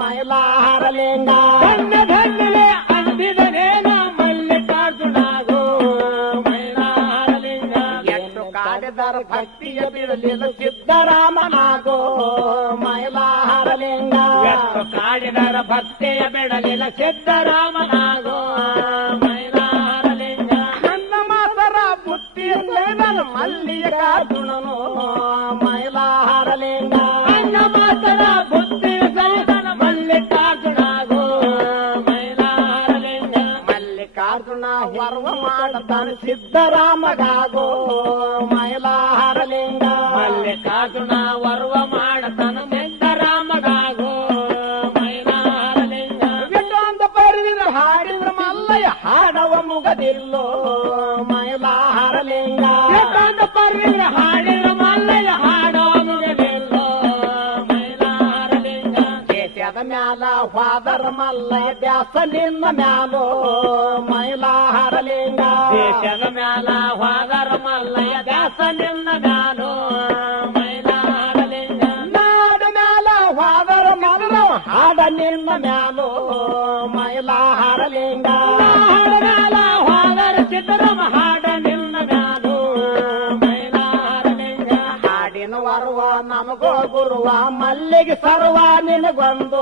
ಮೈಲಾರಲಿಂಗ ಧನ್ಯಲೆ ಅಂದಿದನೇನ ಮಲ್ಲಿಕಾರ್ಜುನಾಗೋ ಮೈಲಾರಲಿಂಗ ಎಷ್ಟು ಕಾಡಿದರ ಭಕ್ತಿಯ ಬಿಡಲಿಲ್ಲ ಸಿದ್ದರಾಮನಾಗೋ ಮೈಲಾರಲಿಂಗ ಎಷ್ಟು ಕಾಡಿದರ ಭಕ್ತಿಯ ಬಿಡಲಿಲ್ಲ ಸಿದ್ದರಾಮನಾಗೋ ಮೈಲಾರಲಿಂಗ ನನ್ನ ಮಾತರ ಬುತ್ತಿಯಲ್ಲೇ ನಾನು ಮಲ್ಲಿಕಾರ್ಜುನನು ಮೈಲಾರಲಿಂಗ ಅನ್ನ ಮಾತರ ಬುದ್ಧಿಯ ಸಹಿತನ ಮಲ್ಲಿಕಾರ್ಜುನಾಗೋ ಮೈಲಾರಲಿಂಗ ಮಲ್ಲಿಕಾರ್ಜುನ ವರ್ವ ಮಾಡತಾನ ಸಿದ್ದರಾಮಗಾಗೋ ಮೈಲಾರಲಿಂಗ ಮಲ್ಲಿಕಾರ್ಜುನ ವರ್ವ ಮಾಡತನ ಸಿದ್ದರಾಮಗಾಗೋ ಮೈಲಾರಲಿಂಗ ವಿಟೊಂದ ಪರಿದಿನ ಹಾಡಿದ್ರ ಮಲ್ಲಯ್ಯ ಹಾಡವ ಮುಗದಿಲ್ಲೋ ಮೈಲಾರಲಿಂಗ ಎಷ್ಟೊಂದ ಪರಿರ ಹಾಡಿದ್ರ ಮಲ್ಲಯ್ಯ ಹಾಡೋ ಮುಗದಿಲ್ಲೋ ಮೈಲಾರಲಿಂಗ ದೇಶದ ಮ್ಯಾಲ ಹೋದರ ಮಲ್ಲಯ್ಯ ದ್ಯಾಸ ನಿನ್ನ ಮ್ಯಾಲೋ ಮೈಲಾರಲಿಂಗ ದೇಶದ ಮ್ಯಾಲ ಹೋದರ ಮಲ್ಲಯ್ಯ ದಾಸ ನಿನ್ನ ಮ್ಯಾಲೋ ಮೈಲಾರಲಿಂಗ ನಾಡ ಮ್ಯಾಲ ಹೋದರ ಮಲ್ಲ ಹಾಡ ನಿನ್ನ ಮ್ಯಾಲೋ ಮೈಲಾರಲಿಂಗ ಹಾಡ ಮ್ಯಾಲ ಹೋದರ ಸಿದ್ದರಾಮ ಹಾಡ ನಿನ್ನ ಮ್ಯಾಲೋ ಮೈಲಾರಲಿಂಗ ಹಾಡಿನ ವರ್ವ ನಮಗೋ ಗುರುವ ಗುರುವ ಮಲ್ಲಿಗೆ ಸರ್ವ ನಿನಗೊಂದು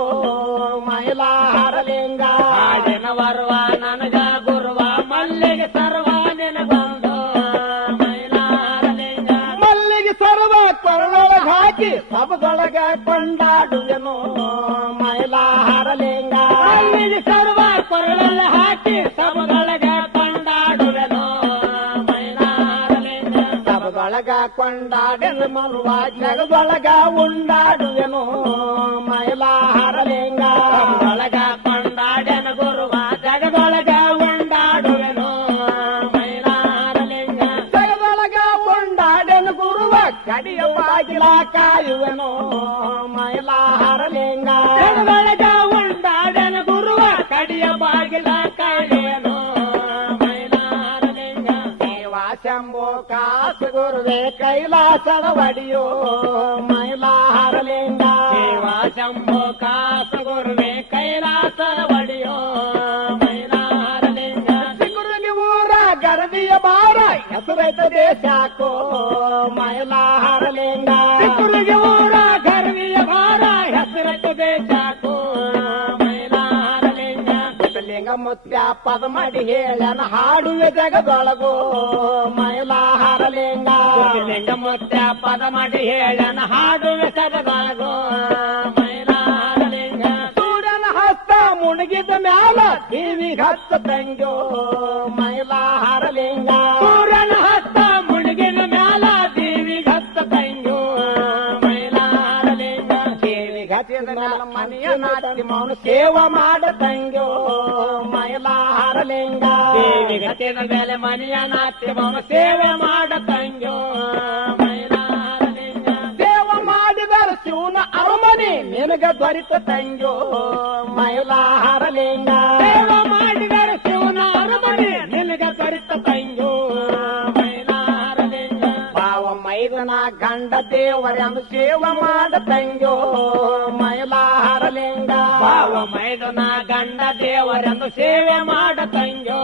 ಮೈಲಾರಲಿಂಗ ಹಾಡಿನ ವರ್ವ ನನಗ ಗುರುವ ಮಲ್ಲಿಗೆ ಸರ್ವ ನಿನಗೊಂದು ಮೈಲಾರಲಿಂಗ ಮಲ್ಲಿಗೆ ಸರ್ವ ಕೊರಳೊಳಗ ಹಾಕಿ ಸಬದೊಳಗ ಕೊಂಡಾಡುವೆನು ಮೈಲಾರಲಿಂಗ ಮಲ್ಲಿಗೆ ಸರ್ವ ಕೊರಳಲ್ಲಿ ಹಾಕಿ ಸಬದೊಳಗ ಕೊಂಡಾಡುವೆನು ಮೈಲಾರಲಿಂಗ ಸಬದೊಳಗ ಕೊಂಡಾಡೆನು ಮರುವ ಜಗದೊಳಗ ಉಂಡಾಡುವೆನು ಮೈಲಾರಲಿಂಗ ಸಬದೊಳಗ ಕೊಂಡಾಡೆನ ಗುರುವ ಜಗದೊಳಗ ಉಂಡಾಡುವೆನು ಮೈಲಾರಲಿಂಗ ಜಗದೊಳಗ ಉಂಡಾಡೆನು ಗುರುವ ಕಡಿಯ ಬಾಗಿಲ ಕಾಯುವೆನು ಮೈಲಾರಲಿಂಗ ಜಗದೊಳಗ ಉಂಡಾಡೆನ ಗುರುವ ಕಡಿಯ ಬಾಗಿಲ ಕಾಯುವೆನು ಮೈಲಾರಲಿಂಗ ದೇವಾ ಶಂಭೋ ಕಾಸು ಗುರುವೆ ಕೈಲಾಸದ ಒಡಿಯೋ ಮೈಲಾರಲಿಂಗ ದೇವ ಶಂಭೋ ಕಾಸ ಗುರುವೆ ಕೈಲಾಸದ ಒಡೆಯೋ ಮೈಲಾರಲಿಂಗ ಸಿಗುರುಗಿ ಊರ ಗರದಿಯ ಬಾರ ಹೆಸರೈತ ದೇಶಾಕೋ ಮೈಲಾರಲಿಂಗ ಸಿಕ್ಕುರಿಗೆ ಊರ ಗರ್ವಿಯ ಭಾರ ಹೆಸರತ್ತದೆ ಚಾಕು ಮೈಲಾರಲಿಂಗ ಲಿಂಗ ಮುತ್ಯ ಪದ ಮಾಡಿ ಹೇಳನ ಹಾಡುವೆ ಜಗದೊಳಗೋ ಮೈಲಾರಲಿಂಗ ಲಿಂಗ ಮುತ್ಯ ಪದ ಮಾಡಿ ಹೇಳನ ಹಾಡುವೆ ಸದಗೊಳಗೋ ಮೈಲಾರಲಿಂಗ ಸೂರ್ಯನ ಹಸ್ತ ಮುಣಗಿದ ಮ್ಯಾಲ ಕಿವಿ ಹತ್ತ ತಂಗ್ಯೋ ಮೈಲಾರಲಿಂಗ ಸೂರ್ಯನ ಹತ್ತ ಮುಳುಗಿನ ಮ್ಯಾಲ ದೇವಿ ಹತ್ತ ತಂಗೋ ಮೈಲಾರಲಿಂಗ ದೇವಿ ಗತಿದ ಮ್ಯಾಲ ಮನೆಯ ನಾಟಿ ಮೌನ ಸೇವ ಮಾಡ ತಂಗ್ಯೋ ಮೈಲಾರಲಿಂಗ ದೇವಿ ಗತಿದ ಮೇಲೆ ಮನೆಯ ನಾಟ್ಯ ಮಮ ಸೇವೆ ಮಾಡ ತಂಗೋ ಮೈಲಾರಲಿಂಗ ಸೇವ ಮಾಡಿದರ ಶಿವನ ಅರಮನೆ ನಿನಗ ದೊರೆತ ತಂಗ್ಯೋ ಮೈಲಾರಲಿಂಗ ಸೇವ ಮಾಡಿದರ ಶಿವನ ಅರಮನೆ ನಿನಗ ದೊರೆತ ತಂಗೋ ಮೈಲಾರಲಿಂಗ ಭಾವ ಮೈದನ ಗಂಡ ದೇವರೆಂದು ಸೇವ ಮಾಡ ತಂಗ್ಯೋ ಮೈಲಾರಲಿಂಗ ಭಾವ ಮೈದನ ಗಂಡ ದೇವರೆಂದು ಸೇವೆ ಮಾಡ ತಂಗೋ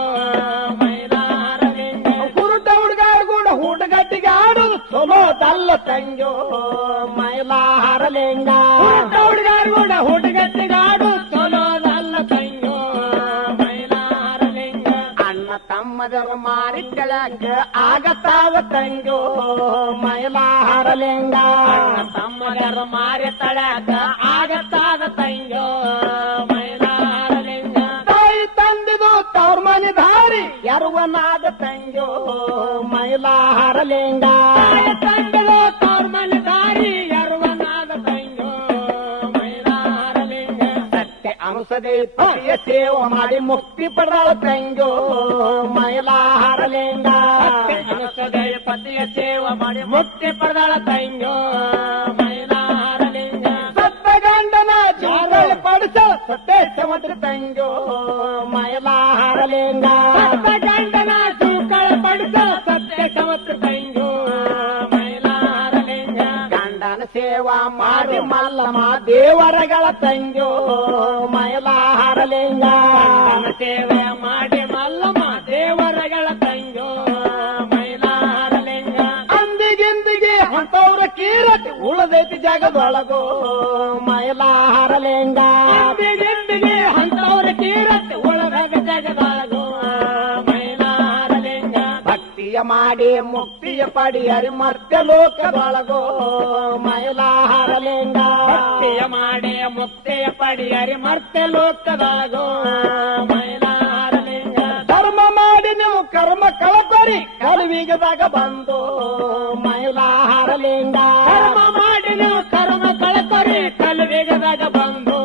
ಮೈಲಾರಲಿಂಗ ಕುರುಟ ಹುಡುಗಾರ ಕೂಡ ಹುಡುಗಟ್ಟಿಗೆ ಆಡುದು ಚಲೋದಲ್ಲ ತಂಗ್ಯೋ ಮೈಲಾರಲಿಂಗ ಹುಡುಗಾರು ಕೂಡ ಹುಡುಗಟ್ಟಿಗಾಡು ಚಲೋದಲ್ಲ ತಂಗೋ ಮೈಲಾರಲಿಂಗ ಅಣ್ಣ ತಮ್ಮದರ ಮಾರಿ ಕೆಳಕ ಆಗತಾವ ತಂಗ್ಯೋ ಮೈಲಾರಲಿಂಗ ಅಣ್ಣ ತಮ್ಮಗರ ಮಾರಿ ತಳಕ ಆಗತ್ತಾದ ತಂಗೋ ಮೈಲಾರಲಿಂಗ ತಾಯಿ ತಂದಿದು ತವ್ರ ಮನೆ ದಾರಿ ಎರವನಾದ ತಂಗ್ಯೋ ಮೈಲಾರಲಿಂಗ ತಂಗೋ ತವ್ರ ಮನೆ ದಾರಿ ಎರವನಾದ ತಂಗೋ ಮೈಲಾರಲಿಂಗ ಸತ್ಯ ಅಂಶದೇ ಪತಿಯ ಸೇವೆ ಮಾಡಿ ಮುಕ್ತಿ ಪಡೆದ ತಂಗ್ಯೋ ಮೈಲಾರಲಿಂಗ ಅನುಸದಯ ಪತಿಯ ಸೇವೆ ಮಾಡಿ ಮುಕ್ತಿ ಪಡೆದಳ ತಂಗೋ ಮೈಲಾರಲಿಂಗ ಸತ್ತ ಗಂಡನ ಜೀವನ ಪಡಿಸ ಸತ್ಯ ಸಮುದ್ರ ತಂಗ್ಯೋ ಮೈಲಾರಲಿಂಗ ಸತ್ತ ಗಂಡನ ಚೂಕಳ ಪಡಿಸ ಸತ್ಯ ಸಮತ್ರ ತಂಗೋ ಮೈಲಾರಲಿಂಗ ಗಂಡನ ಸೇವಾ ಮಾಡಿ ಮಲ್ಲಮ್ಮ ದೇವರಗಳ ತಂಗ್ಯೋ ಮೈಲಾರಲಿಂಗ ಗಂಡನ ಸೇವೆ ಮಾಡಿ ಮಲ್ಲಮ್ಮ ದೇವರಗಳ ತಂಗೋ ಮೈಲಾರಲಿಂಗ ಅಂದಿಗಿಂದಿಗೆ ಅಂತವ್ರ ಕೀರತಿ ಉಳದೈತಿ ಜಗದೊಳಗೋ ಮೈಲಾರಲಿಂಗ ಗಿಂದಿಗೆ ಅಂತವ್ರ ತೀರತ್ತೆ ಒಳಗ ಜಗದೊಳಗೋ ಮೈಲಾರಲಿಂಗ ಭಕ್ತಿಯ ಮಾಡಿ ಮುಕ್ತಿಯ ಪಡಿಯರಿ ಮತ್ತೆ ಲೋಕದೊಳಗೋ ಮೈಲಾರಲಿಂಗ ಭಕ್ತಿಯ ಮಾಡಿ ಮುಕ್ತಿಯ ಪಡಿಯರಿ ಮತ್ತೆ ಲೋಕದೊಳಗೋ ಮೈಲಾರಲಿಂಗ ಧರ್ಮ ಮಾಡಿ ನೀವು ಕರ್ಮ ಕಳಪರಿ ಕಲುವಿಗದಾಗ ಬಂದು ಮೈಲಾರಲಿಂಗ ಕರ್ಮ ಮಾಡಿ ನೀವು ಕರ್ಮ ಕಳಪರಿ ಕಲುವಿಗದಾಗ ಬಂದು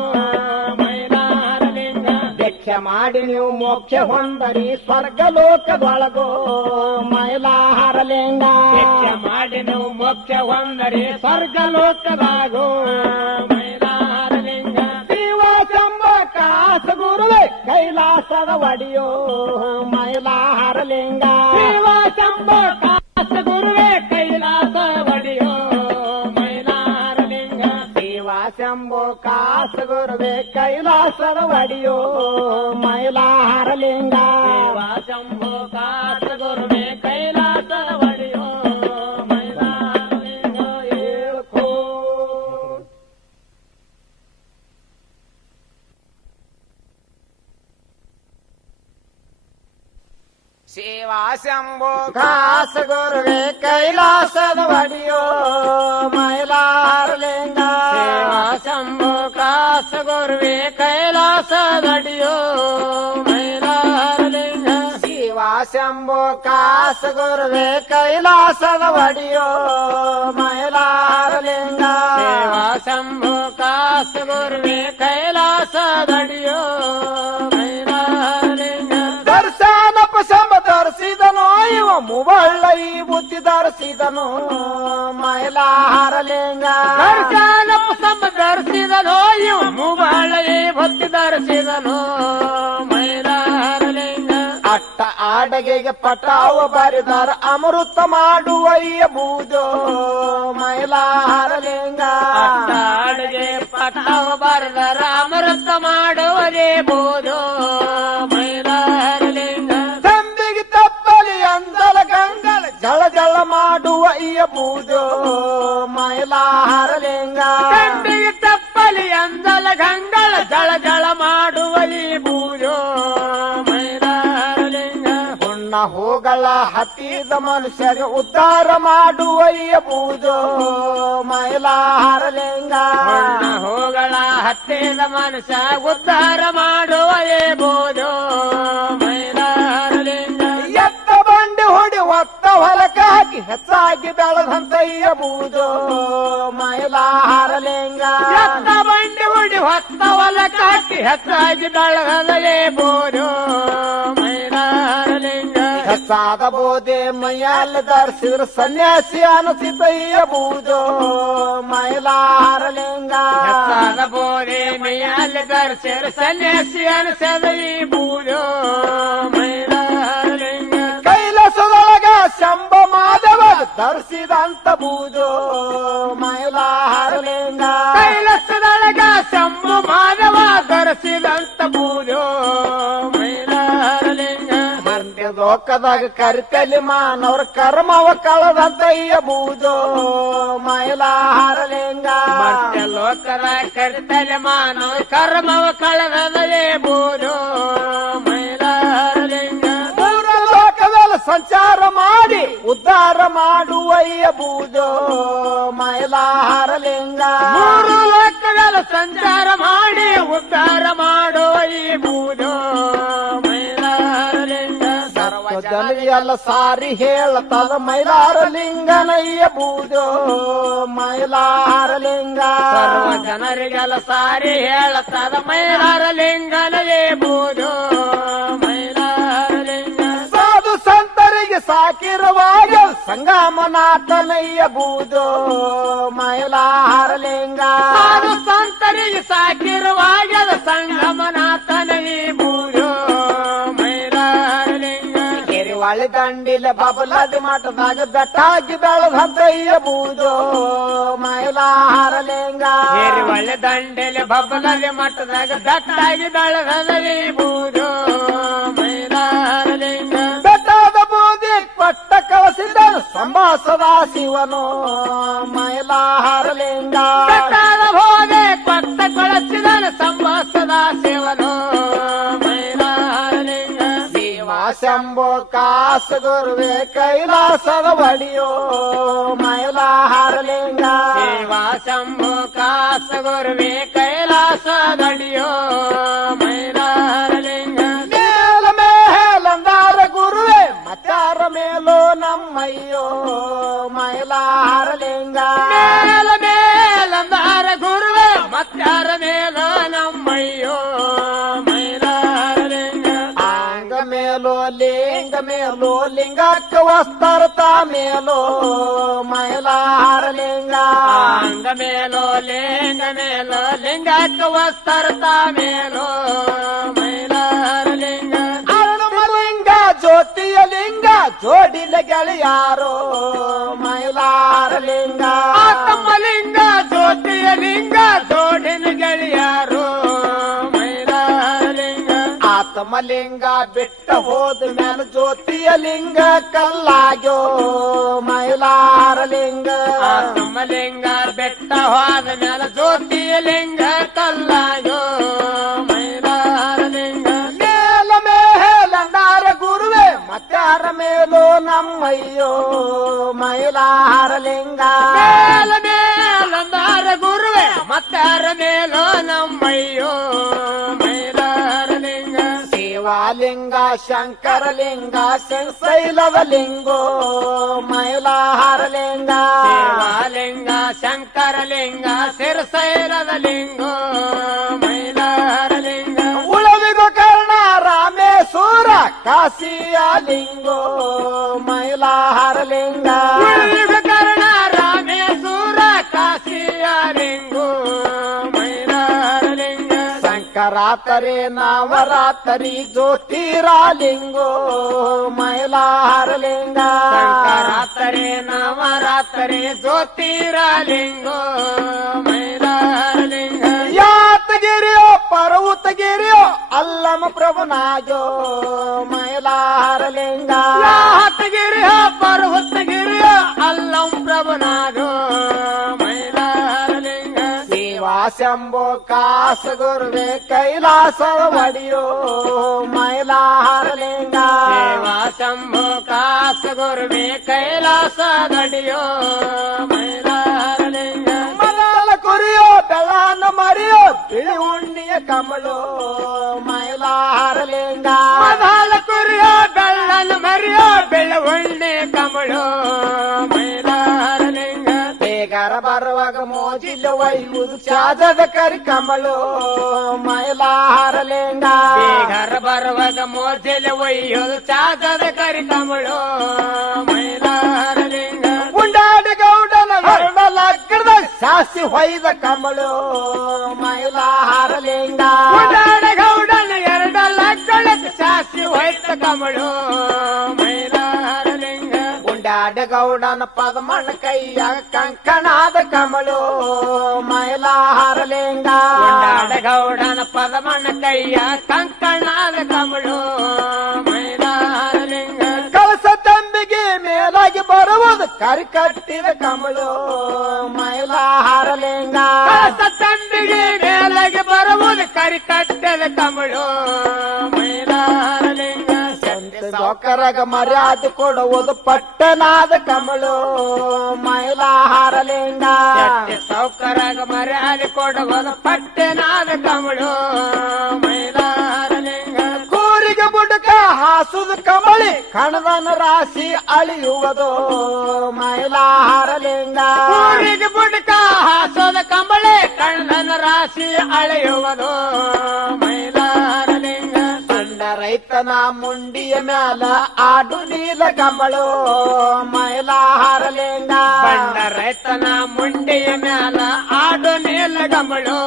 ಮೈಲಾರಲಿಂಗ ಭಿಕ್ಷೆ ಮಾಡಿ ನೀವು ಮೋಕ್ಷ ಹೊಂದರಿ ಸ್ವರ್ಗ ಲೋಕದೊಳಗೋ ಮೈಲಾರಲಿಂಗ ಭಿಕ್ಷೆ ಮಾಡಿ ನೀವು ಮೋಕ್ಷ ಹೊಂದರಿ ಸ್ವರ್ಗ ಲೋಕದಾಗೋ ಮೈಲಾರಲಿಂಗ ಶಿವ ಶಂಭ ಕಾಸ ಗುರುವೆ ಕೈಲಾಸದ ಒಡಿಯೋ ಮೈಲಾರಲಿಂಗ ಶಿವ ಶಂಭೋ ಕಾಸ ಗುರುವೇ ಕೈಲಾಸ ಒಡೆಯೋ ಮೈಲಾರಲಿಂಗ ಶಿವ ಶಂಭೋ ಕಾಸ ಗುರುವೆ ಕೈಲಾಸದ ಒಡಿಯೋ ಮೈಲಾರಲಿಂಗ ಶಿವ ಶಂಭೋ ಕಾಸ ಗುರುವೇ ಕೈಲಾಸ ಒಡೆಯೋ ಮೈಲಾರಲಿಂಗ ಹೇಳ್ಕೋ ಶಿವ ಶಂಭೋ ಕಾಸ ಗುರುವೆ ಕೈಲಾಸದ ಒಡೆಯೋ ಮೈಲಾರಲಿಂಗ ಶಂಭು ಕಾಸ ಗುರುವೆ ಕೈಲಾಸದಡಿಯೋ ಮೈಲಾರಲಿಂಗ ಶಿವ ಶಂಭೋ ಕಾಸ ಗುರುವೆ ಕೈಲಾಸದ ಒಡೆಯೋ ಮೈಲಾರಲಿಂಗ ಶಂಭು ಕಾಸ ಗುರುವೆ ಕೈಲಾಸದಡಿಯೋ ಮೈಲಾರಲಿಂಗ ದರ್ಶನಪ್ಪ ಶಂಭ ಧರಿಸಿದನು ಇವ ಮುಬಳ್ಳ ಈ ಬುದ್ಧಿ ಧರಿಸಿದನು ಮೈಲಾರಲಿಂಗ ದರ್ಶನಪ್ಪ ಸಂಬ ಧರಿಸಿದನೋ ಇವ ಮುಬಾಳೇ ಭಕ್ತಿ ಧರಿಸಿದನೋ ಮೈಲಾರಲಿಂಗ ಅಟ್ಟ ಆಡಗೆಗೆ ಪಟಾವ ಬರಿದಾರ ಅಮೃತ ಮಾಡುವಯ್ಯ ಬೂದೋ ಮೈಲಾರಲಿಂಗ ಅಡ್ಗೆ ಪಟ್ಟವ ಬರೆದರ ಅಮೃತ ಮಾಡುವುದೇ ಬೋದು ಮೈಲಾರಲಿಂಗ ತಂಬಿಗೆ ತಪ್ಪಲಿ ಅಂದಲ ಗಂಗಲ ಜಳ ಜಳ ಮಾಡುವಯ್ಯ ಬೂದೋ ಮೈಲಾರಲಿಂಗ ತಂಬಿಗೆ ತಪ್ಪಲಿ ಅಂದಲ ಗಂಗಳ ಜಳ ಜಳ ಮಾಡುವಲಿ ಬೂದೋ ಮೈಲಾರಲಿಂಗ ಹುಣ್ಣ ಹೋಗಳ ಹತ್ತಿದ ಮನುಷ್ಯರಿಗೆ ಉದ್ಧಾರ ಮಾಡುವಯ್ಯ ಬೂದೋ ಮೈಲಾರಲಿಂಗ ಮಣ್ಣ ಹೋಗಳ ಹತ್ತಿದ ಮನುಷ್ಯ ಉದ್ಧಾರ ಮಾಡುವೇ ಬೋದು ಮೈಲಾರಲಿಂಗ ಎತ್ತ ಬಂಡಿ ಹೊಡಿ ಒತ್ತ ಹೊಲಕ ಹಾಕಿ ಹೆಚ್ಚಾಗಿ ಬೆಳೆದಂತಯ್ಯ ಬೂದೋ ಮೈಲಾರಲಿಂಗ ಎತ್ತ ಬಂಡಿ ಹುಡಿ ಹೊತ್ತ ಹೊಲಕ್ಕೆ ಹಾಕಿ ಹೆಚ್ಚಾಗಿ ಬೆಳಗದೇ ಬೋದು ಮೈಲಾರಲಿಂಗ ಹೆಚ್ಚಾದ ಬೋದೆ ಮೈಯಲ್ಲಿ ಧರಿಸಿದ್ರು ಸನ್ಯಾಸಿ ಅನಸಿತಯ್ಯ ಬೂದೋ ಮೈಲಾರಲಿಂಗ ಹೆಚ್ಚಾದ ಬೋರೆ ಮೈಯಲ್ಲಿ ಧರಿಸಿರು ಸನ್ಯಾಸಿ ಅನಿಸದ ಈ ಬೂದು ಮೈಲಾರಲಿಂಗ ಕೈಲಾಸದೊಳಗ ಶಂಭ ಮಾಧವ ಧರಿಸಿದಂತ ಬೂದೋ ಮೈಲಾರಲಿಂಗ ಕೈಲಾಸದೊಳಗ ಶಂಭು ಮಾಧವ ಧರಿಸಿದಂತ ಬೂದು ಮೈಲಾರಲಿಂಗ ಮಂಡ್ಯ ಲೋಕದಾಗ ಕರಿತಲಿ ಮಾನವ್ರ ಕರ್ಮವ ಕಳದಂತಯ್ಯ ಬೂದೋ ಮೈಲಾರಲಿಂಗ ಮತ್ತೆ ಲೋಕದ ಕರ್ತಲೆ ಮಾನವ ಕರ್ಮವ ಕಳೆದದೇ ಬೋದು ಮೈಲಾರಲಿಂಗ ಮೂರ ಲೋಕವೆಲ್ಲ ಸಂಚಾರ ಮಾಡಿ ಉದ್ಧಾರ ಮಾಡುವಯ್ಯ ಬೂದೋ ಮೈಲಾರಲಿಂಗ ಮೂರು ಲೋಕಗಳ ಸಂಚಾರ ಮಾಡಿ ಉದ್ಧಾರ ಮಾಡುವ ಈ ಬೂದು ಮೈಲಾರಲಿಂಗ ಸರ್ವ ಜನರಿಗೆಲ್ಲ ಸಾರಿ ಹೇಳತದ ಮೈಲಾರಲಿಂಗನಯ್ಯ ಬೂದೋ ಮೈಲಾರಲಿಂಗ ಸರ್ವ ಜನರಿಗೆಲ್ಲ ಸಾರಿ ಹೇಳತದ ಮೈಲಾರಲಿಂಗನೇ ಬೂದು ಮೈಲಾರಲಿಂಗ ಸಾಧು ಸಂತರಿಗೆ ಸಾಕಿರುವಾಗ ಸಂಗಮನಾಥನಯ್ಯ ಬೂದೋ ಮೈಲಾರಲಿಂಗ ಸಾಧು ಸಂತರಿಗೆ ಸಾಕಿರುವಾಗ ಸಂಗಮನಾಥನೇ ಬೂದು ಮೈಲಾರಲಿಂಗ ಕೆರಿವಾಳಿ ದಂಡಿಲ ಬಬಲಾದಿ ಮಠದಾಗ ಬೆಟ್ಟಾಗಿ ಬೆಳೆದಂತಯ್ಯ ಬೂದೋ ಮೈಲಾರಲಿಂಗ ಒಳ್ಳೆ ದಂಡೆಲೆ ಬಬ್ಬಲಲ್ಲಿ ಮಟ್ಟದಾಗ ದಟ್ಟಾಗಿ ಬೆಳೆದದೇ ಬೂದು ಮೈಲಾರಲಿಂಗ ಬೆಟ್ಟದ ಬೂದಿ ಪಟ್ಟ ಕಳಿಸಿದನು ಸಂಭಾಸದ ಶಿವನು ಮೈಲಾರಲಿಂಗ ಬೆಟ್ಟದ ಹೋದೆ ಕೊಟ್ಟ ಕಳಿಸಿದನು ಸಂಭಾಸದ ಶಿವನು ಮೈಲಾರಲಿಂಗ ಶಿವ ಶಂಭೋ ಕಾಸ ಗುರುವೆ ಕೈಲಾಸದ ಒಡೆಯೋ ಮೈಲಾರಲಿಂಗ ಶಿವ ಶಂಭು ಕಾಸ ಗುರುವೆ ಕೈಲಾಸದಡಿಯೋ ಮೈಲಾರಲಿಂಗ ಮೇಲ ಮೇಲಂದಾರ ಗುರುವೆ ಮತ್ತಾರ ಮೇಲೋ ನಮ್ಮಯ್ಯೋ ಮೈಲಾರಲಿಂಗ ಮೇಲ ಮೇಲಂದಾರ ಗುರುವೆ ಮತ್ತಾರ ಮೇಲ ನಮ್ಮಯ್ಯೋ ಮೈಲಾರಲಿಂಗ ಆಂಗ ಮೇಲೋ ಲಿಂಗಕ್ಕ ವಸ್ತಾರತ ಮೇಲೋ ಮೈಲಾರಲಿಂಗ ಅಂಗ ಮೇಲೋ ಲಿಂಗಕ್ಕ ವಸ್ತರ್ತ ಮೇಲೋ ಮೈಲಾರಲಿಂಗ ಅರುಣಮಲಿಂಗ ಜ್ಯೋತಿಯ ಲಿಂಗ ಜೋಡಿಲ ಗೆಳೆಯಾರೋ ಮೈಲಾರಲಿಂಗ ಆತ್ಮಲಿಂಗ ಜ್ಯೋತಿಯ ಲಿಂಗ ಜೋಡಿನ ಗೆಳೆಯಾರು ಮೈಲಾರಲಿಂಗ ಆತ್ಮಲಿಂಗ ಬಿಟ್ಟ ಹೋದ ಮೇಲೆ ಜ್ಯೋತಿಯ ಲಿಂಗ ಕಲ್ಲಾಗ್ಯೋ ಮೈಲಾರಲಿಂಗ ಆತ್ಮಲಿಂಗ ಬೆಟ್ಟ ಹೋದ ಮೇಲೆ ಜ್ಯೋತಿಯ ಲಿಂಗ ಕಲ್ಲಾಯೋ ಮೈಲಾರಲಿಂಗ ಮೇಲ ಮೇಲಂದಾರ ಗುರುವೆ ಮತ್ತಾರ ಯಾರ ಮೇಲೂ ನಮ್ಮಯ್ಯೋ ಮೈಲಾರಲಿಂಗ ಮೇಲ ಮೇಲಂದಾರ ಗುರುವೆ ಮತ್ತಾರ ಮೇಲೋ ನಮ್ಮಯ್ಯೋ ಮೈಲಾರಲಿಂಗ ಶಿವಲಿಂಗ ಶಂಕರಲಿಂಗ ಶೈಲದ ಲಿಂಗೋ ಮೈಲಾರಲಿಂಗ ಶಿವಲಿಂಗ ಶಂಕರಲಿಂಗ ಸಿರಸೈಲದ ಲಿಂಗೋ ಮೈಲಾರಲಿಂಗ ಉಳವಿಗೋ ಕರ್ಣ ರಾಮೇಶ್ವರ ಕಾಶಿಯ ಲಿಂಗೋ ಮೈಲಾರಲಿಂಗ ಕರ್ಣ ರಾಮೇಶ್ವರ ಕಾಶಿಯ ಲಿಂಗೋ ಮೈಲಾರಲಿಂಗ ಶಂಕರಾತರಿ ನವರಾತರಿ ಜ್ಯೋತಿರಾಲಿಂಗೋ ಮೈಲಾರಲಿಂಗ ಶಂಕರಾತ್ರಿ ನವರಾತ್ರಿ ಜ್ಯೋತಿರಾಲಿಂಗೋ ಮೈಲಾರಲಿಂಗ ಯಾತಗಿರಿಯೋ ಪರ್ವತಗಿರಿಯೋ ಅಲ್ಲಮ ಪ್ರಭುನಾಜೋ ಮೈಲಾರಲಿಂಗ ಹತ್ತಗಿರಿಯ ಪರ್ವತಗಿರಿಯ ಅಲ್ಲಂ ಪ್ರಭುನಾಗೋ ಮೈಲಾರಲಿಂಗ ಶಿವ ಶಂಭೋ ಕಾಸ ಗುರುವೆ ಕೈಲಾಸ ಒಡಿಯೋ ಮೈಲಾರಲಿಂಗ ದೇವ ಶಂಭು ಕಾಸ ಗುರುವೆ ಕೈಲಾಸ ಗಡಿಯೋ ಮೈಲಾರಲಿಂಗ ಮಲಾಲ ಕುರಿಯೋ ಬೆಳಾನ ಮರಿಯೋ ಬಿಳಿ ಉಣ್ಣಿಯ ಕಮಲೋ ಮೈಲಾರಲಿಂಗ ಮದಾಲ ಕುರಿಯೋ ಬೆಳ್ಳನ ಮರಿಯೋ ಬೆಳವಣ್ಣೆ ಕಮಳೋ ಮೈಲಾರಲಿಂಗ ಬೇಗರ ಬರುವಾಗ ಮೋಜಿಲು ಒಯ್ಯುವುದು ಚಾಜದ ಕರಿ ಕಮಲೋ ಮೈಲಾರಲಿಂಗ ಬೇಗರ ಬರುವಾಗ ಮೋಜೆಲೆ ಒಯ್ಯೋದು ಚಾಗದ ಕರಿ ಕಮಳೋ ಮೈಲಾರಲಿಂಗ ಉಂಡಾಡಿ ಗೌಡನ ಲಗ್ನದ ಸಾಸಿ ಹೊಯ್ದ ಕಮಲೋ ಮೈಲಾರಲಿಂಗ ಉಡಾಡ ಗೌಡನ ಎರಡ ಲಗ್ಗಳಕ್ಕೆ ಸಾಸಿ ಹೋಯ್ತ ಕಮಳೋ ಮೈಲಾರಲಿಂಗ ಉಂಡಾಡ ಗೌಡನ ಪದಮಣ್ಣ ಕೈಯಾಗ ಕಂಕಣಾದ ಕಮಲೋ ಮೈಲಾರಲಿಂಗ ಉಡಾಡ ಗೌಡನ ಪದಮಣ್ಣ ಕೈಯ ಕಂಕಣಾದ ಕಮಳೋ ಮೈಲಾರಲಿಂಗ ಕಳಸ ತಂಬಿಗೆ ಮೇಲಾಗಿ ಬರುವುದು ಕರಿ ಕಟ್ಟಿದ ಕಮಲೋ ಮೈಲಾರಲಿಂಗ ಕಳಸ ತಂಬಿಗೆ ಮೇಲೆಗೆ ಬರುವುದು ಕರಿ ಕಟ್ಟದ ಕಮಳೋ ಮೈಲಾರಲಿಂಗ ಸೌಕರಗ ಮರ್ಯಾದೆ ಕೊಡುವುದು ಪಟ್ಟಣಾದ ಕಮಲೋ ಮೈಲಾರಲಿಂಗ ಸೌಕರಾಗ ಮರ್ಯಾದೆ ಕೊಡುವುದು ಪಟ್ಟೆನಾದ ಕಮಳೋ ಮೈಲಾರಲಿಂಗ ಕೂರಿಗೆ ಬುಡಕ ಹಾಸುದು ಕಮಳಿ ಕಣದನ ರಾಶಿ ಅಳಿಯುವುದು ಮೈಲಾರಲಿಂಗ ಊರಿಗೆ ಬುಡಕ ಹಾಸೋದ ಕಂಬಳೆ ಕಣ್ಣನ ರಾಶಿ ಅಳೆಯುವುದು ಮೈಲಾರಲಿಂಗ ಸಣ್ಣ ರೈತನ ಮುಂಡಿಯ ಮ್ಯಾಲ ಆಡು ನೀಲ ಕಮಳೋ ಮೈಲಾರಲಿಂಗ ಬಂಡ ರೈತನ ಮುಂಡೆಯ ಮ್ಯಾಲ ಆಡು ನೀಲ ಕಮಳೋ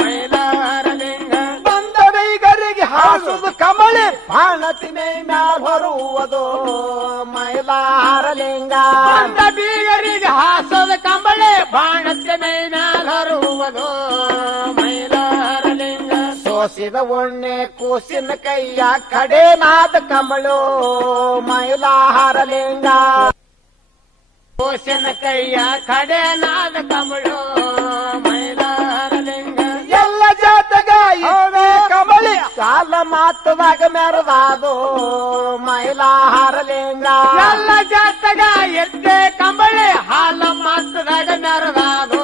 ಮೈಲಾರಲಿಂಗ ಬಂದ ರೈಗರಿಗೆ ಹಾಸುದು ಕಮಳಿ ಬಾಣತಿ ಮೇ ಮ್ಯಾಲ ಹೊರುವುದು ಮೈಲಾರಲಿಂಗ ಬಂದ ಬೀಗರಿಗೆ ಹಾಸೋದ ಕಂಬಳೆ ಬಾಣಕ್ಕೆ ಮೇನಾಲ್ ಹರುವುದು ಮೈಲಾರಲಿಂಗ ಸೋಸಿದ ಒಣ್ಣೆ ಕೂಸಿನ ಕೈಯ ಕಡೆನಾದ ಕಮಳೋ ಮೈಲಾರಲಿಂಗ ಕೋಶನ ಕೈಯ ಕಡೆನಾದ ಕಮಳೋ ಮೈಲಾರಲಿಂಗ ಎಲ್ಲ ಜಾತಗ ಇವೇ ಕಮಳಿ ಸಾಲ ಮಾತದಾಗ ಮೆರದಾದು ಮೈಲಾರಲಿಂಗ ಎಲ್ಲ ಜಾತಗ ಎದ್ದೆ ಕಂಬಳೆ ಹಾಲ ಮಾತದಾಗ ಮೆರದಾದು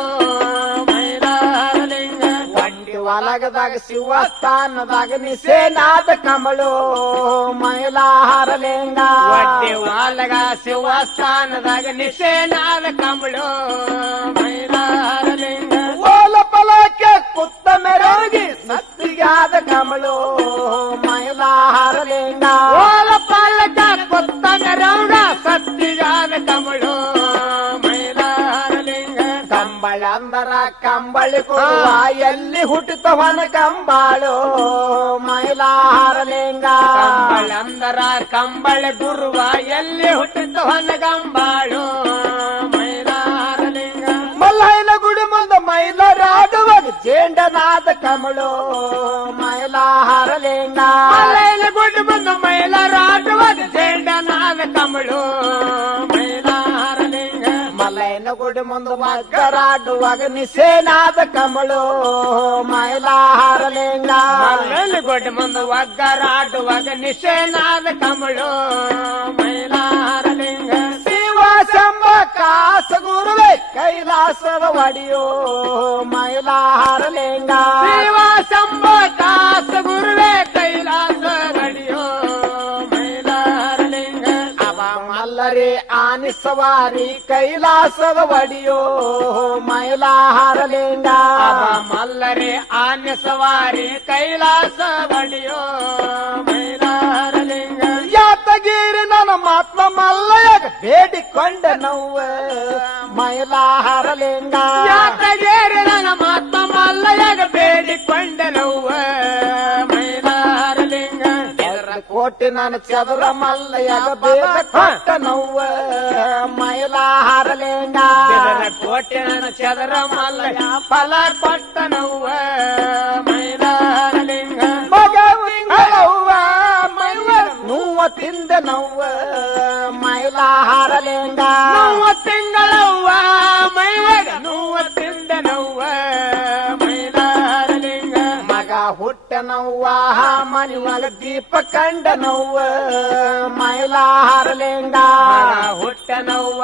ಮೈಲಾರಲಿಂಗ ಒಂಟಿ ಒಲಗದಾಗ ಶಿವಸ್ಥಾನದಾಗ ನಿಸೇನಾದ ಕಮಳು ಮೈಲಾರಲಿಂಗ ಒಡ್ಡೆ ವಾಲಗ ಶಿವಸ್ಥಾನದಾಗ ನಿಶೇನಾದ ಕಮಳೋ ಮೈಲಾರಲಿಂಗ ಓಲ ಪಲಕ್ಕೆ ಕುತ್ತ ಮೆರಗಿ ಸತ್ತಿಗಾದ ಕಮಳು ಮೈಲಾರಲಿಂಗ ಓಲ ಪಾಲಕ ಕೊತ್ತ ಮೆರವಣ ಸತ್ತಿಗಾದ ಕಮಳೋ ಮೈಲಾರಲಿಂಗ ಕಂಬಳ ಅಂದರ ಕಂಬಳಿ ಕೊಡುವ ಎಲ್ಲಿ ಹುಟ್ಟಿತವನ ಕಂಬಾಳು ಮೈಲಾರಲಿಂಗ ಕಂಬಳಂದರ ಕಂಬಳ ಗುರುವ ಎಲ್ಲಿ ಹುಟ್ಟಿತು ಹೊನಗಂಬಾಳು ಮೈಲಾರಲಿಂಗ ಮಲ್ಲೈನ ಗುಡಿ ಮುಂದೆ ಮೈಲರಾಡುವಾಗ ಜೇಂಡನಾದ ಕಮಳು ಮೈಲಾರಲಿಂಗ ಮಲೈನ ಗುಡ್ಡ ಬಂದು ಮೈಲಾರಾಟುವಾಗ ಜೇಂಡನಾದ ಕಮಳು ಮೈಲಾರಲಿಂಗ ಮಲ್ಲೈನ ಗುಡಿ ಗುಡಿ ಮುಂದೆ ಮಗ್ಗರಾಡುವಾಗ ನಿಸೇನಾದ ಕಮಳು ಮೈಲಾರಲಿಂಗ ಮಲ್ಲಲ್ಲಿ ಗುಡಿ ಮುಂದೆ ಒಗ್ಗರಾಡುವಾಗ ನಿಶೇನಾದ ಕಮಳು ಮೈಲಾರಲಿಂಗ ಶಿವ ಶಂಭ ಕಾಸ ಗುರುವೆ ಕೈಲಾಸದ ಒಡಿಯೋ ಮೈಲಾರಲಿಂಗ ಶಿವ ಶಂಭ ಕಾಸ ಗುರುವೆ ಕೈಲಾಸ ಗಡಿಯೋ ಮೈಲಾರಲಿಂಗ ಅವ ಮಲ್ಲರಿ ಆನಿಸವಾರಿ ಕೈಲಾಸದ ಒಡಿಯೋ ಮೈಲಾರಲಿಂಗ ಅವ ಮಲ್ಲರಿ ಆನ್ಯ ಸವಾರಿ ಕೈಲಾಸ ಗಡಿಯೋ ಮೈಲಾರಲಿಂಗ ಯಾತಗಿರಿ ನನ್ನ ಮಾತ್ಮ ಮಲ್ಲಯ್ಯ ಬೇಡಿಕೊಂಡ ನೋವ ಮೈಲಾರಲಿಂಗ ಯಾತಗೇರಿ ನನ್ನ ಮಾತ್ಮ ಮಲ್ಲಯ್ಯಗ ಬೇಡಿಕೊಂಡ ನೋವ ಮೈಲಾರಲಿಂಗ ಕೋಟಿ ನನ್ನ ಚದುರ ಮಲ್ಲಯ್ಯಗ ಬೇಡ ಕೊಟ್ಟ ನೋವ ಮೈಲಾರಲಿಂಗ ಕೋಟೆ ನನ್ನ ಚದರ ಮಲ್ಲಯ್ಯ ಫಲ ಕೊಟ್ಟ ನೋವ ಮೈಲಾರಲಿಂಗ ಮಗ ತಿಂಗಳವ್ವ ನೋವ ತಿಂದ ನೋವ ಮೈಲಾರಲಿಂಗ ನೋವ ತಿಂಗಳವ್ವ ಮೈಯಾಗ ನೋವ ತಿಂದ ನೋವ ಮೈಲಾರಲಿಂಗ ಮಗ ಹುಟ್ಟ ನೋವ ಮನಿಯೊಳಗ ದೀಪ ಕಂಡ ನೋವ ಮೈಲಾರಲಿಂಗ ಹುಟ್ಟ ನೋವ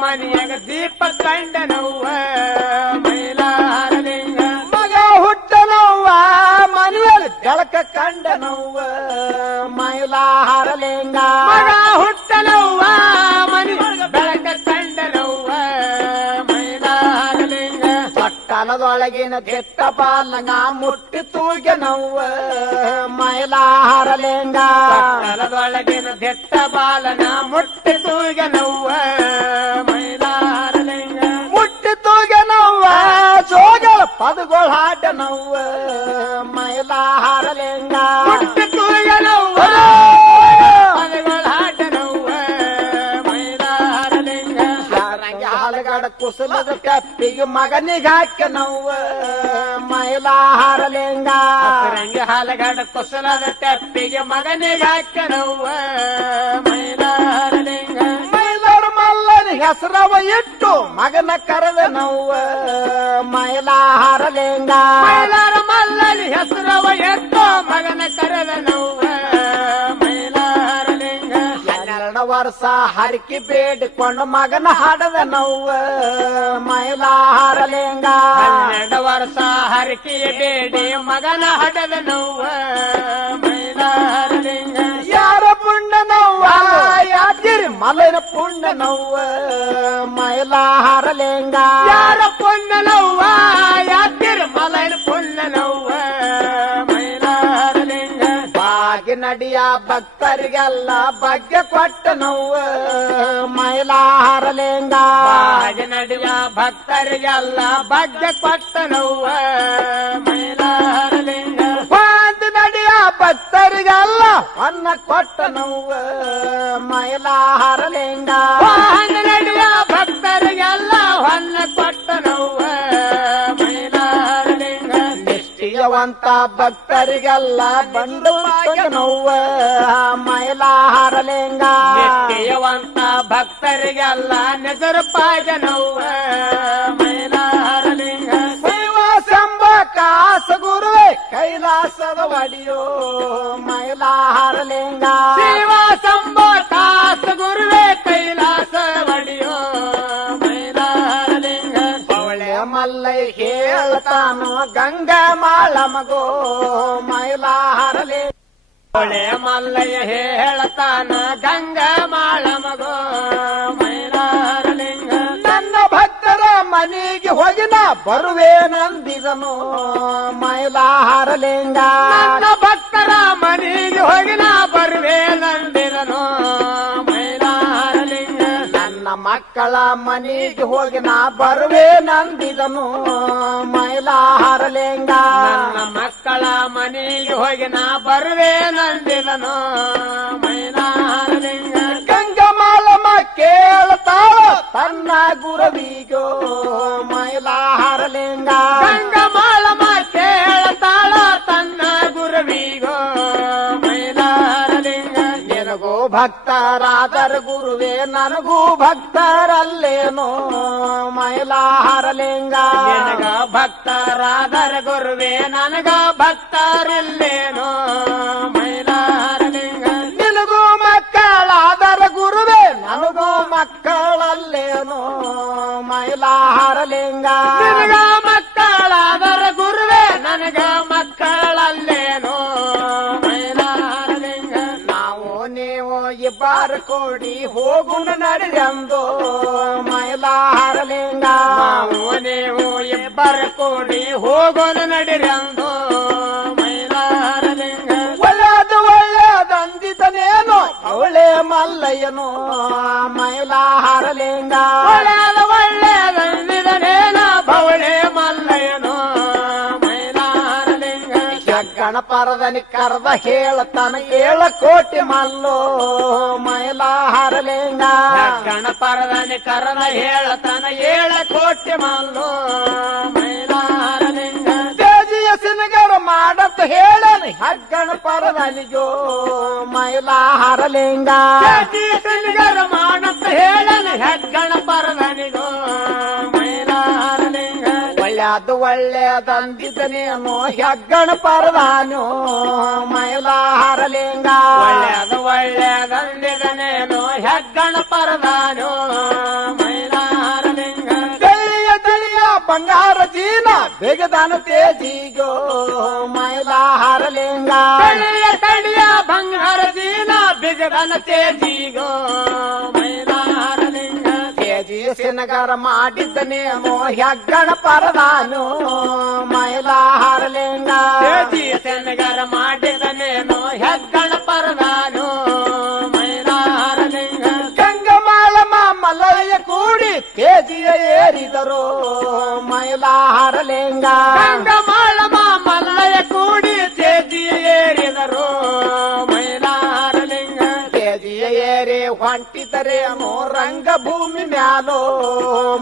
ಮನೆಯಾಗ ದೀಪ ಕಂಡ ನೋವ ಮೈಲಾರಲಿಂಗ ಮಗ ಹುಟ್ಟ ನೋವ ಮನಿಯೊಳಗ ಬೆಳಕ ಕಂಡ ನೋವ ಮೈಲಾರಲಿಂಗ ಮಗ ಹುಟ್ಟ ನೋವ ಮನೆಯೊಳಗ ಬೆಳಕ ಕಂಡ ನೋವ ಮೈಲಾರಲಿಂಗ ಪಟ್ಟಣದೊಳಗಿನ ಕೆಟ್ಟ ಬಾಲಂಗ ಮುಟ್ಟಿ ತೂಗ ನೋವ ಮೈಲಾರಲಿಂಗ ಕಲದೊಳಗಿನ ದೆಟ್ಟ ಬಾಲನ ಮುಟ್ಟಿ ತೂಗ ನೋವ ಮೈಲಾರಲಿಂಗ ಮುಟ್ಟಿ ತೂಗ ನೋವ ಜೋಗಳ ಪದಗಳು ಹಾಡ ನೋವ ಮೈಲಾರಲಿಂಗ ಮುಟ್ಟಿ ತೂಗ ನೋವ ಪದಗಳ ಹಾಡ ನೋವ ಮೈಲಾರಲಿಂಗ ಹಾಲಗಾಡ ಕುಸಲದ ಕಪ್ಪಿಗೆ ಮಗನಿಗೆ ಹಾಕ ನೋವ ಮೈಲಾರಲಿಂಗ ರಂಗಿ ಹಾಲಗಾಡ ಕುಸಲದ ತೆಪ್ಪಿಗೆ ಮಗನಿಗೆ ಹಾಕ ನೋವ ಮೈಲಾರಲಿಂಗ ಮೈಲಾರ ಮಲ್ಲನ ಹೆಸರವ ಇಟ್ಟು ಮಗನ ಕರೆದ ನೋವ ಮೈಲಾರಲಿಂಗ ಮೈಲಾರ ಮಲ್ಲಲಿ ಹೆಸರವ ಎತ್ತೋ ಮಗನ ಕರೆದ ನೋವ ಮೈಲಾರಲಿಂಗ 12 ವರ್ಷ ಹರಕಿ ಬೇಡಿಕೊಂಡು ಮಗನ ಹಾಡದ ನೋವ ಮೈಲಾರಲಿಂಗ 12 ವರ್ಷ ಹರಕೆಯ ಬೇಡಿ ಮಗನ ಹಡದ ನೋವ ಮೈಲಾರಲಿಂಗ ಯಾರ ಪುಣ್ಯ ನೋವ ಯಾದಿರಿ ಮಲನ ಪುಣ್ಯ ನೋವ ಮೈಲಾರಲಿಂಗ ಯಾರ ಪುಣ್ಯ ನೋವ ಯಾತಿರ ಮಲನ ಪುಣ್ಯ ನೋವ ಮೈಲಾರಲಿಂಗ ಬಾಗಿ ನಡಿಯ ಭಕ್ತರಿಗೆಲ್ಲ ಭಾಗ್ಯ ಕೊಟ್ಟ ನೋವ ಮೈಲಾರಲಿಂಗ ಬಾಗ ನಡಿಯ ಭಕ್ತರಿಗೆಲ್ಲ ಭಾಗ್ಯ ಕೊಟ್ಟ ನೋವ ಮೈಲಾರಲಿಂಗ ಬಾಗಿ ನಡಿಯ ಭಕ್ತರಿಗೆಲ್ಲ ಅನ್ನ ಕೊಟ್ಟ ನೋವ ಮೈಲಾರಲಿಂಗ ವಾಹನ ನಡೆಯ ಭಕ್ತರಿಗೆಲ್ಲ ಹೊನ್ನ ಕೊಟ್ಟ ನೋವ ಮೈಲಾರಲಿಂಗ ನಿಷ್ಠಿಯವಂತ ಭಕ್ತರಿಗೆಲ್ಲ ಬಂದು ನೋವ ಮೈಲಾರಲಿಂಗ ನಿತ್ಯವಂತ ಭಕ್ತರಿಗೆಲ್ಲ ನೆಜರಪಾಗ ನೋವ ಮೈಲಾರಲಿಂಗ ಶಿವ ಶಂಭ ಕಾಸ ಗುರುವೆ ಕೈಲಾಸದ ಒಡಿಯೋ ಮೈಲಾರಲಿಂಗ ಶಿವ ಸಂಭ ಕಾಸ ಗುರುವೆ ಕೈಲಾಸ ಒಡಿಯೋ ಮೈಲಾರಲಿಂಗ ಪವಳೆ ಮಲ್ಲೈ ಹೇಳ್ತಾನೋ ಗಂಗಾ ಮಾಳ ಮಗೋ ಮೈಲಾರಲಿಂಗ ಹೊಳೆ ಮಲ್ಲಯ್ಯ ಹೇಳತಾನ ಗಂಗಾ ಮಾಳ ಮಗೋ ಮೈಲಾರಲಿಂಗ ನನ್ನ ಭಕ್ತರ ಮನೆಗೆ ಹೋಗಿನ ಬರುವೆ ನಂದಿದನು ಮೈಲಾರಲಿಂಗ ನನ್ನ ಭಕ್ತರ ಮನೆಗೆ ಹೋಗಿನ ಬರುವೆ ನಂದಿರನು ಮೈಲಾರಲಿಂಗ ನನ್ನ ಮಕ್ಕಳ ಮನೆಗೆ ಹೋಗಿನ ಬರುವೆ ನಂದಿದನು ಮೈಲಾರಲಿಂಗ ನನ್ನ ಮಕ್ಕಳ ಮನೆಗೆ ಹೋಗಿನ ಬರುವೆ ನಂದಿದನು ಮೈಲಾರಲಿಂಗ ಗಂಗಮಾಲಮ್ಮ ಕೇಳ್ತಾಳ ತನ್ನ ಗುರವಿಗೋ ಮೈಲಾರಲಿಂಗ ಗಂಗಮಾಳಮ್ಮ ಕೇಳತಾಳ ತನ್ನ ಗುರುವಿಗೋ ಮೈಲಾರಲಿಂಗ ನಿನಗೋ ಭಕ್ತರಾದರ ಗುರು ಗುರುವೇ ನನಗೂ ಭಕ್ತರಲ್ಲೇನೋ ಮೈಲಾರಲಿಂಗ ನಿನಗ ಭಕ್ತರಾದರ ಗುರುವೇ ನನಗ ಭಕ್ತರಿಲ್ಲೇನೋ ಮೈಲಾರಲಿಂಗ ನಿನಗೂ ಮಕ್ಕಳಾದರ ಗುರುವೇ ನನಗೂ ಮಕ್ಕಳಲ್ಲೇನೋ ಮೈಲಾರಲಿಂಗ ನಿನಗ ಮಕ್ಕಳಾದರ ಗುರುವೇ ನನಗ ಮಕ್ಕಳಲ್ಲೇನೋ ಮೈಲಾರಲಿಂಗ ನಾವು ನೀವು ಇಬ್ಬರು ಕೂಡಿ ಹೋಗುಣ ನಡಿರೆಂದು ಮೈಲಾರಲಿಂಗ ನಾವು ನೀವು ಇಬ್ಬರು ಕೂಡಿ ಹೋಗೋಣ ನಡಿರೆಂದು ಮೈಲಾರಲಿಂಗ ಒಳ್ಳೆಯದಂದಿತನೇನೋ ಅವಳೆ ಮಲ್ಲಯ್ಯನೋ ಮೈಲಾರಲಿಂಗ ಒಳ್ಳೆಯದಂದಿದನೇನ ಬವಳೆ ಮಲ್ಲಯ್ಯನೋ ಮೈಲಾರಲಿಂಗ ಗಣಪರದನಿ ಕರೆದ ಹೇಳತನ 7 ಕೋಟಿ ಮಲ್ಲೋ ಮೈಲಾರಲಿಂಗ ಗಣಪರದನಿ ಕರೆದ ಹೇಳತನ 7 ಕೋಟಿ ಮಲ್ಲೋ ಮೈಲಾರಲಿಂಗ ತೇಜಿಯ ಸಿನಗರ ಮಾಡತ್ ಹೇಳನಿ ಹಗ್ಗಣ ಪರದನಿಗೋ ಮೈಲಾರಲಿಂಗ ಸಿಂಗರ ಮಾಡಂತ ಹೇಳನ ಹೆಗ್ಗಣ ಪರದನಿಗೋ ಮೈಲಾರಲಿಂಗ ಒಳ್ಳೆಯದಂದಿದನೇನೋ ಹೆಗ್ಗಣ ಪರದಾನೋ ಮೈಲಾರಲಿಂಗ ಒಳ್ಳೆಯದಂದಿದನೇನೋ ಹೆಗ್ಗಣ ಪರದಾನೋ ಮೈಲಾರಲಿಂಗ ತಿಳಿಯ ಬಂಗಾರ ಜೀನ ಬೇಗದಾನ ತೇಜಿಗೋ ಮೈಲಾರಲಿಂಗ ತಡಿಯ ಬಂಗಾರ ಜೀನ ಬಿಗದನ ತೇಜಿಗೋ ಮೈಲಾರಲಿಂಗ ತೇಜಿ ಸಿನಗರ ಮಾಡಿದ್ದನೇನೋ ಹೆಗ್ಗಣ ಪರದಾನೋ ಮೈಲಾರಲಿಂಗ ತೇಜಿ ಸೆನಗರ ಮಾಡಿದನೇನೋ ಹೆಗ್ಗಣ ಪರದಾನೋ ಮೈಲಾರಲಿಂಗ ಗಂಗಮಾಳಮ್ಮ ಮಲ್ಲಯ್ಯ ಕೂಡಿ ತೇಜಿಯ ಏರಿದರು ಮೈಲಾರಲಿಂಗ ಗಂಗಮಾಳಮ್ಮ ಮಲ್ಲಯ್ಯ ಕೂಡಿ ತೇಜಿಯ ಏರಿದರು ಮೈಲಾರಲಿಂಗ ತೇಜಿಯ ಏರಿ ಹೊಂಟಿದರೇನೋ ರಂಗಭೂಮಿ ಮ್ಯಾಲೋ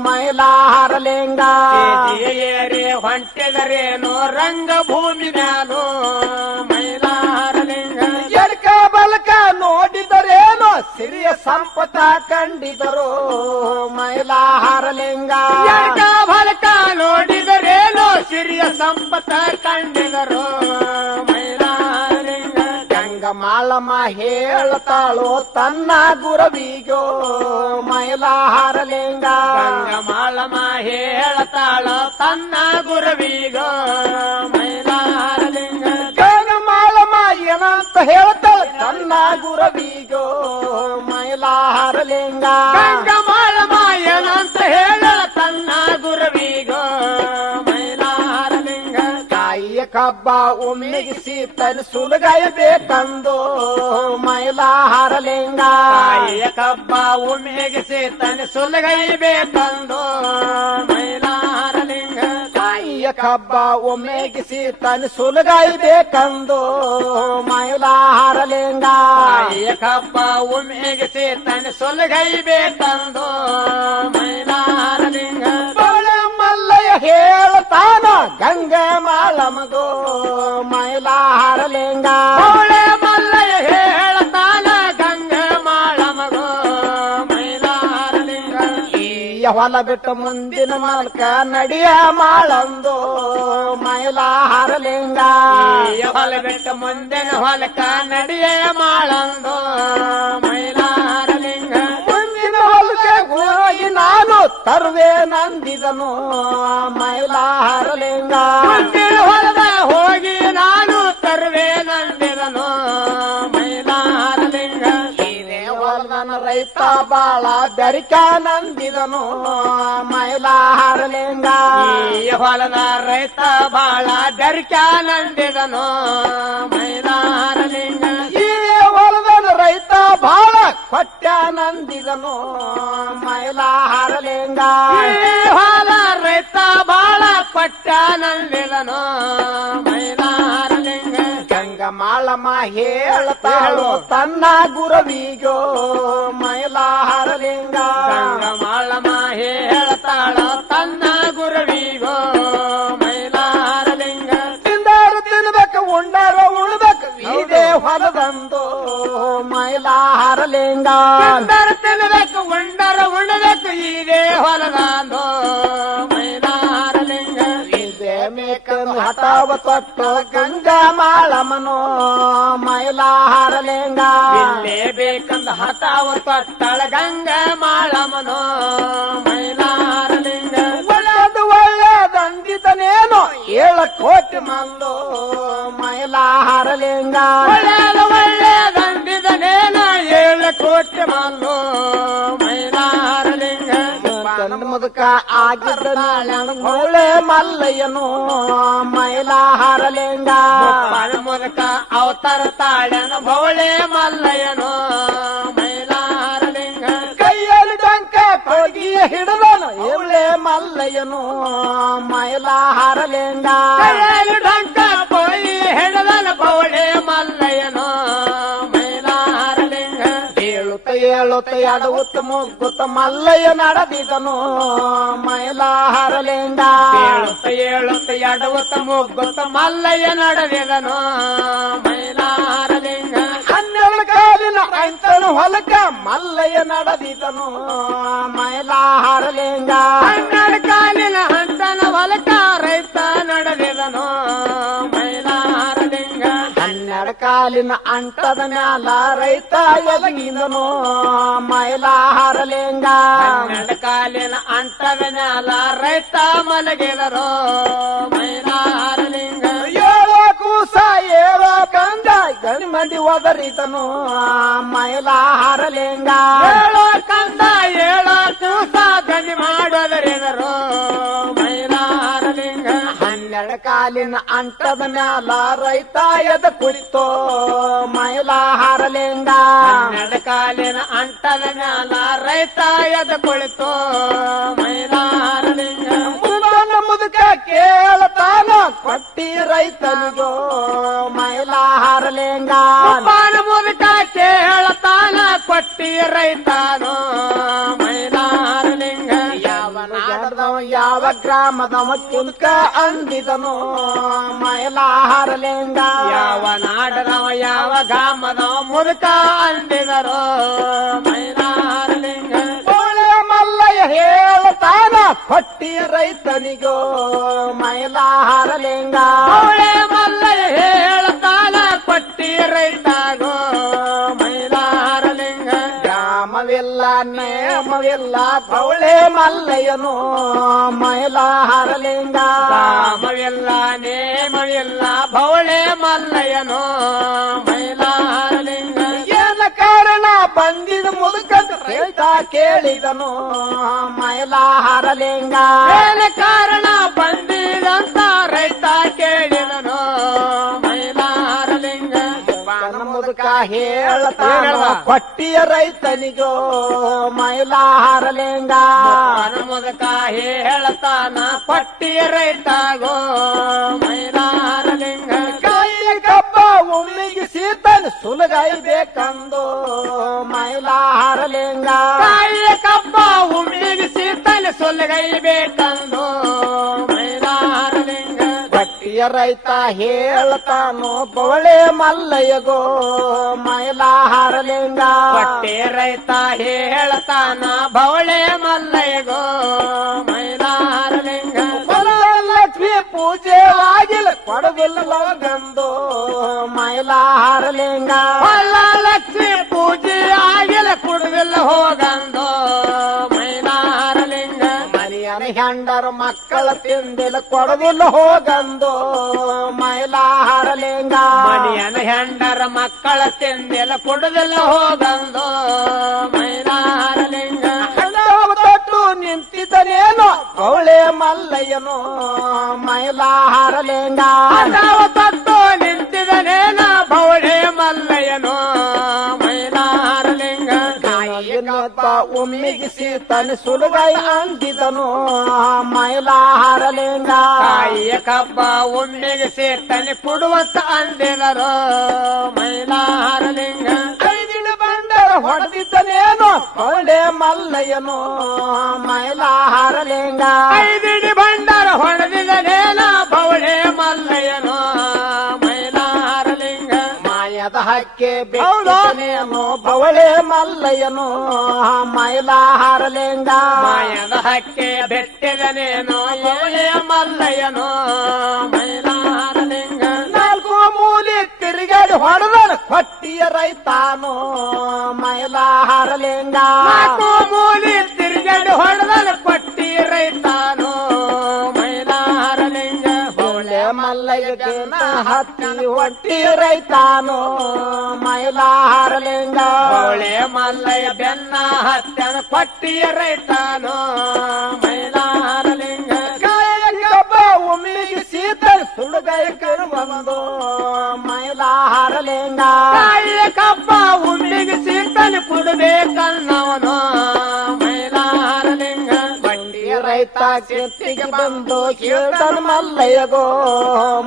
ಮೈಲಾರಲಿಂಗ ತೇಜಿಯ ಏರಿ ಹೊಂಟಿದರೇನೋ ರಂಗಭೂಮಿ ಮ್ಯಾಲೋ ಮೈಲಾರಲಿಂಗ ಎಡ್ಕ ಬಲಕ ನೋಡಿದರೇನೋ ಸಿರಿಯ ಸಂಪತ ಕಂಡಿದರು ಮೈಲಾರಲಿಂಗ ಎಡ್ಕ ಬಲಕ ನೋಡಿದರೇನೋ ಸಿರಿಯ ಸಂಪತ್ತ ಕಂಡಿದರು ಮೈಲಾರಲಿಂಗ ಗಂಗಮಾಳಮ್ಮ ಹೇಳತಾಳೋ ತನ್ನ ಗುರವಿಗೋ ಮೈಲಾರಲಿಂಗ ಗಂಗಮಾಳಮ್ಮ ಹೇಳತಾಳ ತನ್ನ ಗುರುವಿಗೋ ಮೈಲಾರಲಿಂಗ ಗಂಗಮಾಳಮ್ಮ ಏನಂತ ಹೇಳ್ತಾಳ ತನ್ನ ಗುರವಿಗೋ ಮೈಲಾರಲಿಂಗ ಗಂಗಮಾಳಮ್ಮ ಏನಂತ ಹೇಳಳ ತನ್ನ ಗುರುವಿಗೋ ಮೈಲಾರಲಿಂಗ ಕಾಯಿಯ ಕಬ್ಬ ಒಮ್ಮೆಗಿಸಿ ತಲೆ ಸುಲಗಾಯಬೇಕಂದು ಮೈಲಾರಲಿಂಗ ತಾಯಿಯ ಕಬ್ಬ ಉಮ್ಮೆಗಿಸಿ ತನ್ನ ಸುಲಗೈಬೇಕಂದು ಮೈಲಾರಲಿಂಗ ಕಾಯಿಯ ಕಬ್ಬ ಒಮ್ಮೆಗಿಸಿ ತಲೆ ಸುಲಗಾಯಬೇಕಂದು ಮೈಲಾರಲಿಂಗ ತಾಯಿಯ ಕಬ್ಬ ಉಮ್ಮೆಗಿಸಿ ತನ್ನ ಸುಲಗೈಬೇಕಂದು ಮೈಲಾರಲಿಂಗ ಬಳೆ ಮಲ್ಲಯ್ಯ ಹೇಳತಾನ ಗಂಗಮಾಳಮಗೋ ಮೈಲಾರಲಿಂಗ ಅವಳೆ ಮಲ್ಲಯ್ಯ ಹೇಳತಾನ ಗಂಗಮಾಳಮಗೋ ಮೈಲಾರಲಿಂಗ ಈ ಹೊಲ ಬಿಟ್ಟು ಮುಂದಿನ ಮಾಲ್ಕ ನಡಿಯ ಮಾಳಂದು ಮೈಲಾರಲಿಂಗ ಈ ಹೊಲ ಬಿಟ್ಟು ಮುಂದಿನ ಹೊಲಕ ನಡಿಯೇ ಮಾಡಂದು ಮೈಲಾರಲಿಂಗ ಮುಂದಿನ ಹೊಲಕ್ಕೆ ಹೋಗಿ ನಾನು ತರುವೆ ನಂದಿದನು ಮೈಲಾರಲಿಂಗ ಮುಂದಿನ ಹೊಲದ ಹೋಗಿ ನಾನು ತರುವೆ ನಂದಿದನು ಮೈಲಾರಲಿಂಗ ಇದೇ ಹೊಲದನ ರೈತ ಬಾಳ ಬೆರಿಕ ನಂದಿದನು ಮೈಲಾರಲಿಂಗ ಈ ಹೊಲದ ರೈತ ಬಾಳ ಬೆರ್ಕ ನಂದಿದನು ಮೈಲಾರಲಿಂಗ ಇದೇ ಹೊಲದನ ರೈತ ಬಾಳ ಕೊಟ್ಟ ನಂದಿದನು ಮೈಲಾರಲಿಂಗ ಈ ಹೊಲ ರೈತ ಬಾಳ ಪಟ್ಟ ನಂದಿದನು ಮೈಲಾರಲಿಂಗ ಗಂಗಮಾಳಮ್ಮ ಹೇಳತಾಳು ತನ್ನ ಗುರವಿಗೋ ಮೈಲಾರಲಿಂಗ ಗಂಗಮಾಳಮ್ಮ ಹೇಳ್ತಾಳ ತನ್ನ ಗುರುವಿಗೋ ಮೈಲಾರಲಿಂಗ ತಿಂದಾರು ತಿನ್ಬೇಕು ಉಂಡಾರ ಉಣ್ಬೇಕು ಇದೇ ಹೊಲದಂದು ಮೈಲಾರಲಿಂಗ ತಿಂದರ ತಿನ್ಬೇಕು ಉಂಡರ ಉಣಬೇಕು ಇದೇ ಹೊಲದಾಂದೋ ಮೈಲಾರಲಿಂಗ ಇದೇ ಮೇಕಂದು ಹಠಾವ ತೊಟ್ಟು ಗಂಗಾ ಮಾಳಮನೋ ಮೈಲಾರಲಿಂಗ ಇಲ್ಲೇ ಬೇಕಂದ ಹತಾವ ತೊಟ್ಟಳ ಗಂಗ ಮಾಳಮನೋ ಮೈಲಾರಲಿಂಗ ಒಳ್ಳೆದಂದಿದನೇನೋ 7 ಕೋಟಿ ಮಲ್ಲೋ ಮೈಲಾರಲಿಂಗ ಒಳ್ಳೆದಂದಿದನೇನ 7 ಕೋಟಿ ಮಲ್ಲೋ ಮೈಲಾರಲಿಂಗ ಮುದುಕ ಆಗಿದ್ದ ಒಳ್ಳೆ ಮಲ್ಲಯ್ಯನು ಮೈಲಾರಲಿಂಗ ಮುದುಕ ಅವತಾರ ತಾಳನ ಬೌಳೆ ಮಲ್ಲಯ್ಯನೋ ಮೈಲಾರಲಿಂಗ ಕೈಯಲ್ಲಿ ಡಂಕ ಕೊಗಿಯ ಹಿಡಿದನು ಒಳ್ಳೆ ಮಲ್ಲಯ್ಯನು ಮೈಲಾರಲಿಂಗ ಕೈಯಲ್ಲಿ ಡಂಕ ಪೋಯಿ ಹಿಡದನ ಬೌಳೆ ಮಲ್ಲಯ್ಯನೋ ಮೈಲಾರಲಿಂಗ ಹೇಳುತ್ತ ಎಡವುತ್ತ ಮುಗ್ಗುತ್ತ ಮಲ್ಲಯ್ಯ ನಡೆದಿದನು ಮೈಲಾರಲಿಂಗ ಹೇಳುತ್ತ ಎಡವುತ್ತ ಮುಗ್ಗುತ್ತ ಮಲ್ಲಯ್ಯ ನಡೆದಿದನು ಮೈಲಾರಲಿಂಗ 12 ಕಾಲಿನ ಅಂತನು ಹೊಲಕ ಮಲ್ಲಯ್ಯ ನಡೆದಿದನು ಮೈಲಾರಲಿಂಗ 12 ಕಾಲಿನ ಹಂತನ ಹೊಲಕ ರೈತ ನಡೆದಿದನು ಮೈಲಾರಲಿಂಗ 12 ಕಾಲಿನ ಅಂಟದ ಮ್ಯಾಲ ರೈತ ಎದಗಿದನು ಮೈಲಾರಲಿಂಗ 12 ಕಾಲಿನ ಅಂಟದ ಮ್ಯಾಲ ರೈತ ಮಲಗಿದರು ಮೈಲಾರಲಿಂಗ 7 ಕೂಸ 7 ಕಂದ ಗಣಿ ಮಂದಿ ಒದರಿದನು ಮೈಲಾರಲಿಂಗ 7 ಕಂದ 7 ಕೂಸ ಗಣಿ ಮಾಡೋದರಿದರು ಮೈಲಾರಲಿಂಗ 12 ಕಾಲಿನ ಅಂಟದ ಮ್ಯಾಲ ರೈತ ಎದ ಕುಳಿತೋ ಮೈಲಾರಲಿಂಗ 12 ಕಾಲಿನ ಅಂಟದ ಮ್ಯಾಲ ರೈತ ಎದ ಕುಳಿತು ಮೈಲಾರಲಿಂಗ ಮುದನ ಮುದುಕ ಕೇಳತಾನ ಕೊಟ್ಟಿ ರೈತನಿಗೋ ಮೈಲಾರಲಿಂಗ ಪಾನ ಮುದುಕ ಕೇಳತಾನ ಕೊಟ್ಟಿ ರೈತಾನೋ ಮೈಲಾರಲಿಂಗ ಯಾವನಾಡದವ ಯಾವ ಗ್ರಾಮದವ ಕುಂಕ ಅಂದಿದನು ಮೈಲಾರಲಿಂಗ ಯಾವ ನಾಡದವ ಯಾವ ಗಾಮದವ ಮುದುಕ ಅಂದಿದರು ಮೈಲಾರಲಿಂಗ ಒಳ್ಳೆ ಮಲ್ಲಯ್ಯ ಹೇಳತಾನ ಕೊಟ್ಟಿ ರೈತನಿಗೋ ಮೈಲಾರಲಿಂಗ ಅವಳೆ ಮಲ್ಲಯ್ಯ ಹೇಳತಾನ ಕೊಟ್ಟಿ ರೈತಾಗೋ ಮೈಲಾರಲಿಂಗ ಗ್ರಾಮವಿಲ್ಲ ನೇಮವಿಲ್ಲ ಬೌಳೆ ಮಲ್ಲಯ್ಯನು ಮೈಲಾರಲಿಂಗ ರಾಮವಿಲ್ಲ ನೇಮವಿಲ್ಲ ಬೌಳೆ ಮಲ್ಲಯ್ಯನೋ ಮೈಲಾರಲಿಂಗ ಏನ ಕಾರಣ ಬಂದಿದ ಮುದುಕಂತ ರೈತ ಕೇಳಿದನು ಮೈಲಾರಲಿಂಗ ಏನ ಕಾರಣ ಬಂದಿದಂತ ರೈತ ಕೇಳಿದನು ಮೈಲಾರಲಿಂಗ ನನ್ನ ಮುದುಕ ಹೇಳತಾನ ಕೊಟ್ಟಿಯ ರೈತನಿಗೋ ಮೈಲಾರಲಿಂಗ ನನ್ನ ಮುದುಕ ಹೇಳತಾನ ಕೊಟ್ಟಿ ರೈತಾಗೋ ಮೈಲಾರಲಿಂಗ ಕಾಯಿಲೆ ಕಬ್ಬ ಉಮ್ಮಿಗೆ ಸೀತನ್ ಸುಲಗೈಬೇಕಂದು ಮೈಲಾರಲಿಂಗ ಕಾಯಿಯ ಕಬ್ಬ ಉಮ್ಮಿಗೆ ಸೀತಲ್ಲಿ ಸೊಲ್ಲಗೈಬೇಕಂದು ಮೈಲಾರಲಿಂಗ ಕೊಟ್ಟಿಯ ರೈತ ಹೇಳತಾನು ಬವಳೆ ಮಲ್ಲಯ್ಯಗೋ ಮೈಲಾರಲಿಂಗ ಕೊಟ್ಟಿ ರೈತ ಹೇಳತಾನ ಬವಳೆ ಮಲ್ಲಯ್ಯಗೋ ಮೈಲಾರಲಿಂಗ ಲಕ್ಷ್ಮಿ ಪೂಜೆ ಆಗಿಲ್ಲ ಕೊಡದಿಲ್ಲ ಗಂದು ಮೈಲಾರಲಿಂಗ ಹೊಲ ಲಕ್ಷ್ಮಿ ಪೂಜೆ ಆಗಿಲ್ಲ ಕುಡುದಿಲ್ಲ ಹೋಗಂದು ಮೈಲಾರಲಿಂಗ ಮನೆಯನ ಹೆಂಡರ ಮಕ್ಕಳ ತಿಂದಿಲ್ಲ ಕೊಡದಿಲ್ಲ ಹೋಗಂದು ಮೈಲಾರಲಿಂಗ ಮನೆಯನ ಹೆಂಡರ ಮಕ್ಕಳ ತಿಂದಿಲ್ಲ ಕುಡುದಿಲ್ಲ ಹೋಗಂದು ಮೈಲಾರಲಿಂಗ ತೊಟ್ಟು ನಿಂತಿದ್ದನೇನು ಅವಳೆ ಮಲ್ಲಯ್ಯನು ಮೈಲಾರಲಿಂಗ ನಾವು ತತ್ತು ನಿಂತಿದನೇನ ಬೌಳೆ ಮಲ್ಲಯ್ಯನೋ ಮೈಲಾರಲಿಂಗ ಒಮ್ಮಿಗೆ ಸೀತನ ಸುಲಗೈ ಅಂದಿದನು ಮೈಲಾರಲಿಂಗ ಕಾಯಿಯ ಕಬ್ಬ ಒಮ್ಮೆಗೆ ಸೇರ್ತಾನೆ ಕೊಡುವಂತ ಅಂದಿದರು ಮೈಲಾರಲಿಂಗ ಐದಿನ ಬಂಡರ ಹೊಡೆದಿದ್ದನೇನು ಕೊಂಡೆ ಮಲ್ಲಯ್ಯನು ಮೈಲಾರಲಿಂಗ 5 ಇಡಿ ಭಂಡಾರ ಹೊಡೆದಿದನೇನ ಬೌಳೆ ಮಲ್ಲಯ್ಯನೋ ಮೈಲಾರಲಿಂಗ ಮಾಯದ ಹಕ್ಕಿ ಹಕ್ಕೆ ಬೇಕೇನು ಬವಳೆ ಮಲ್ಲಯ್ಯನು ಮೈಲಾರಲಿಂಗ ಮಾಯದ ಹಕ್ಕೆ ಬೆಟ್ಟಿದನೇನೋ ಬವಳೆ ಮಲ್ಲಯ್ಯನೋ ಮೈಲಾರಲಿಂಗ ನಾಲ್ಕು ಮೂಲಿ ತಿರುಗಾಡಿ ಹೊಡೆದನು ಕೊಟ್ಟಿಯ ರೈತಾನು ಮೈಲಾರಲಿಂಗ ನಾಲ್ಕು ಮೂಲಿ ತಿರುಗಡಿ ಹೊಡೆದನು ಕೊಟ್ಟಿ ರೈತಾನೋ ಮೈಲಾರಲಿಂಗ ಬವಳೆ ಮಲ್ಲಯ್ಯಗೆ ಹತ್ತಿ ಹೊಟ್ಟಿ ರೈತಾನು ಮೈಲಾರಲಿಂಗ ಬವಳೆ ಮಲ್ಲಯ್ಯ ಬೆನ್ನ ಹತ್ತನ ಕೊಟ್ಟಿ ರೈತಾನೋ ಮೈಲಾರಲಿಂಗ ಕಾಯಕಬ್ಬ ಒಮ್ಮಿಗೆ ಸೀತ ಸುಡುಗೈ ಕರುವಂದು ಮೈಲಾರಲಿಂಗ ಕಾಯಿಯ ಕಪ್ಪ ಉಮ್ಮಿಗೆ ಸೀತನ ಕುಡಬೇಕನ್ನವನು ಮೈಲಾರಲಿಂಗ ಬಂಡಿಯ ರೈತ ಕೆತ್ತಿಗೆ ಬಂದು ಕೇಳ್ತಾನ ಮಲ್ಲಯ್ಯಗೋ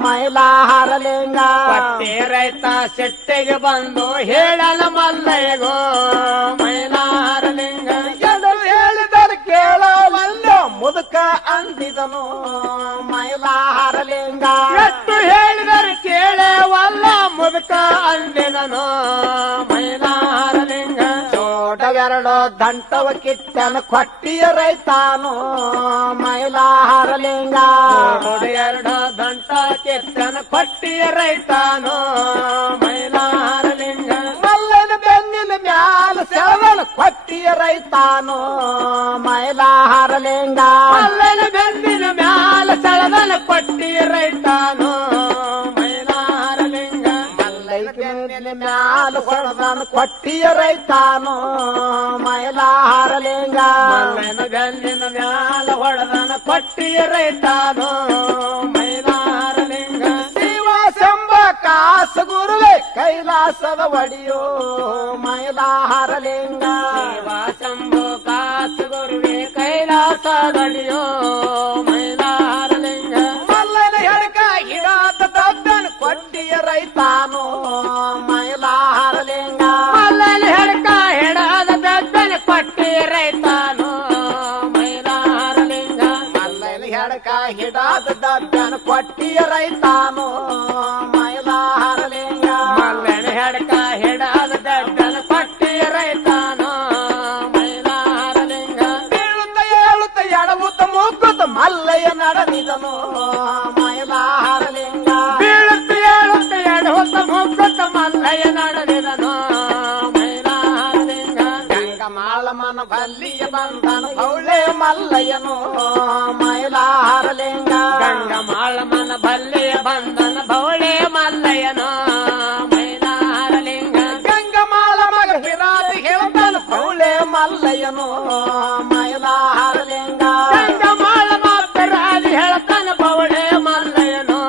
ಮೈಲಾರಲಿಂಗ ಪಟ್ಟಿ ರೈತ ಸೆಟ್ಟಿಗೆ ಬಂದು ಹೇಳಲ ಮಲ್ಲಯ್ಯಗೋ ಮೈಲಾರಲಿಂಗ ಎಡರು ಹೇಳಿದರೆ ಕೇಳಲಿಲ್ಲ ಮುದುಕ ಅಂದಿದನು ಮೈಲಾರಲಿಂಗ ಎಷ್ಟು ಹೇಳಿದರೆ ಕೇಳವಲ್ಲ ಮುದುಕ ಅಂದಿದನು ಮೈಲಾರಲಿಂಗ ಚೋಟವೆರಡು ದಂಟವ ಕಿಟ್ಟನ ಕೊಟ್ಟಿಯ ರೈತಾನು ಮೈಲಾರಲಿಂಗ ಎರಡು ದಂಟ ಕೆತ್ತನ ಕೊಟ್ಟಿ ರೈತಾನೋ ಮೈಲಾರಲಿಂಗ ಮಲ್ಲನ ಬೆನ್ನಿನ ಮ್ಯಾಲ ಸೆಳವನ ಕೊಟ್ಟಿಯ ರೈತಾನು ಮೈಲಾರಲಿಂಗ ಮಲ್ಲನ ಬೆಂದಿನ ಮ್ಯಾಲ ಸಳದನ ಕೊಟ್ಟಿ ರೈತಾನೋ ಮೈಲಾರಲಿಂಗ ಮಲ್ಲನ ಬೆನ್ನಿನ ಮ್ಯಾಲ ಹೊಡೆದನ ಕೊಟ್ಟಿಯ ರೈತಾನು ಮೈಲಾರಲಿಂಗ ಮಲ್ಲನ ಬೆಂದಿನ ಮ್ಯಾಲ ಹೊಡೆದನ ಕೊಟ್ಟಿ ರೈತಾನೋ ಮೈಲಾರಲಿಂಗ ಶಿವ ಶಂಭ ಕಾಸ ಗುರುವೆ ಕೈಲಾಸದ ಒಡಿಯೋ ಮೈಲಾರಲಿಂಗ ಶಿವ ಶಂಭು ಕಾಸು ಗುರುವೆ ಕೈಲಾಸದಡಿಯೋ ಮೈಲಾರಲಿಂಗ ಮಲ್ಲನ ಹೆಡಕ ಹಿಡಾತ ದಬ್ಬನ ಕೊಟ್ಟಿಯ ರೈತಾನು ಮೈಲಾರಲಿಂಗ ಮಲ್ಲನ ಹೆಡಕ ಹೆಡಾದ ಬೆದ್ದನ ಕೊಟ್ಟಿ ರೈತಾನೋ ಮೈಲಾರಲಿಂಗ ಮಲ್ಲನ ಹೆಡಕ ಹಿಡಾತ ದಬ್ಬನ ಕೊಟ್ಟಿಯ ರೈತಾನು ಮೈಲಾರಲಿಂಗ ಮಲ್ಲನ ಹೆಡಕ ಹೆಡಾದ ಬೆದ್ದನ ಕೊಟ್ಟಿ ರೈತಾನೋ ಮೈಲಾರಲಿಂಗ ಬೀಳುತ್ತ ಏಳುತ್ತ ಎಡವುತ್ತ ಮುಗ್ಗುತ್ತ ಮಲ್ಲಯ್ಯ ನಡೆದಿದನು ಮೈಲಾರಲಿಂಗ ಬೀಳುತ್ತ ಏಳುತ್ತ ಎಡಹುತ್ತ ಮುಗ್ಗುತ್ತ ಮಲ್ಲಯ್ಯ ನಡೆದಿದನು ಮೈಲಾರಲಿಂಗ ಗಂಗಮಾಳಮ್ಮನ ಬಲ್ಲಿಯ ಬಂದನು ಅವಳೆ ಮಲ್ಲಯ್ಯನು ಮೈಲಾರಲಿಂಗ ಗಂಗಮಾಳಮ್ಮನ ಬಲ್ಲೆಯ ಬಂದನ ಬವಳೆ ಮಲ್ಲಯ್ಯನೋ ಮೈಲಾರಲಿಂಗ ಗಂಗಮಾಳ ಮಗ ಹಿರಾತಿ ಹೇಳ್ತಾನು ಅವಳೆ ಮಲ್ಲಯ್ಯನು ಮೈಲಾರಲಿಂಗ ಗಂಗಮಾಳ ಮಾತರಾದಿ ಹೇಳ್ತಾನ ಬವಳೆ ಮಲ್ಲಯ್ಯನೋ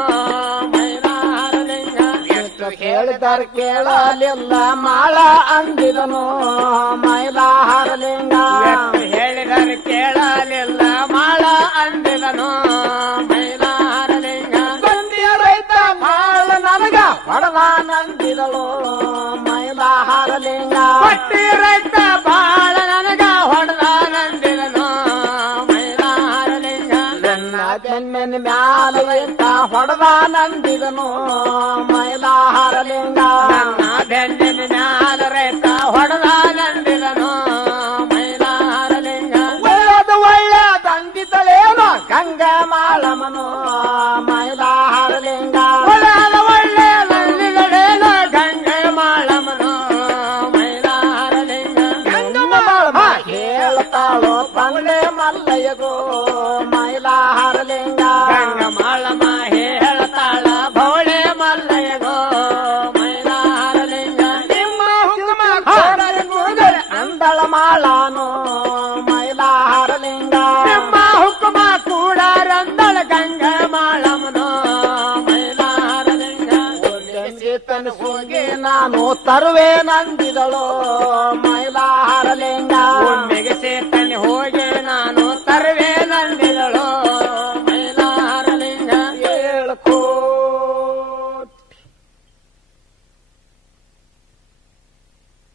ಮೈಲಾರಲಿಂಗ ಎಷ್ಟು ಹೇಳಿದಾರ ಕೇಳಲಿಲ್ಲ ಮಾಳ ಅಂದಿದನು ಮೈಲಾರಲಿಂಗ ಎಷ್ಟು ಹೇಳಿದರೆ ಕೇಳಲಿಲ್ಲ ಮಾಳ ಅಂದಿದನು ಮೈಲಾರಲಿಂಗ ಬಂದಿಯ ರೈತ ಮಾಳ ನನಗ ಹೊಡದಾನಂದಿದಳು ಮೈಲಾರಲಿಂಗ ಪಟ್ಟಿ ರೈತ ಬಾಳ ನನಗ ಹೊಡೆದಾನಂದಿದನು ಮೈಲಾರಲಿಂಗ ನನ್ನ ಬೆನ್ನಿನ ಮ್ಯಾಲ ಇಟ್ಟ ಹೊಡದಾನಂದಿದನು ಮೈಲಾರಲಿಂಗ ನನ್ನ ಬೆನ್ನಿನ ಮ್ಯಾಲ ರೈತ ಹೊಡೆದಾನಂದಿದನು ಮೈಲಾರಲಿಂಗ ಒಳ್ಳೆದಂದಿದ್ದಳೇನೋ ಗಂಗಾ ಮಾಳಮನು ಮೈಲಾರಲಿಂಗ ಒಳ್ಳೆಯದಲ್ಲಿಗಳೇನೋ ಗಂಗೆ ಮಾಳಮನು ಮೈಲಾರಲಿಂಗ ಮಾಳಮ ಹೇಳ್ತಾಳೋ ಬಂದೆ ಮಲ್ಲಯ್ಯಗೋ ಮೈಲಾರಲಿಂಗ ಗಂಗ ಮಾಳಮ ಹೇಳ್ತಾಳ ಬವಳೆ ಮಲ್ಲಯ್ಯಗೋ ಮೈಲಾರಲಿಂಗ ನಿಮ್ಮ ಹುಕುಮ ಕೋರರ ಕೂಗಲೆ ಅಂದಳ ಮಾಳಾನು ಮೈಲಾರಲಿಂಗ ನಿಮ್ಮ ಹುಕುಮ ಕೂಡ ರಂದಳ ಗಂಗ ಮಾಳಮನು ಮೈಲಾರಲಿಂಗ ಸೀತನ ಹೋಗಿ ನಾನು ತರುವೆ ನಂದಿದಳು ಮೈಲಾರಲಿಂಗ ಒಮ್ಮೆಗೆ ಸೇತನೆ ಹೋಗಿ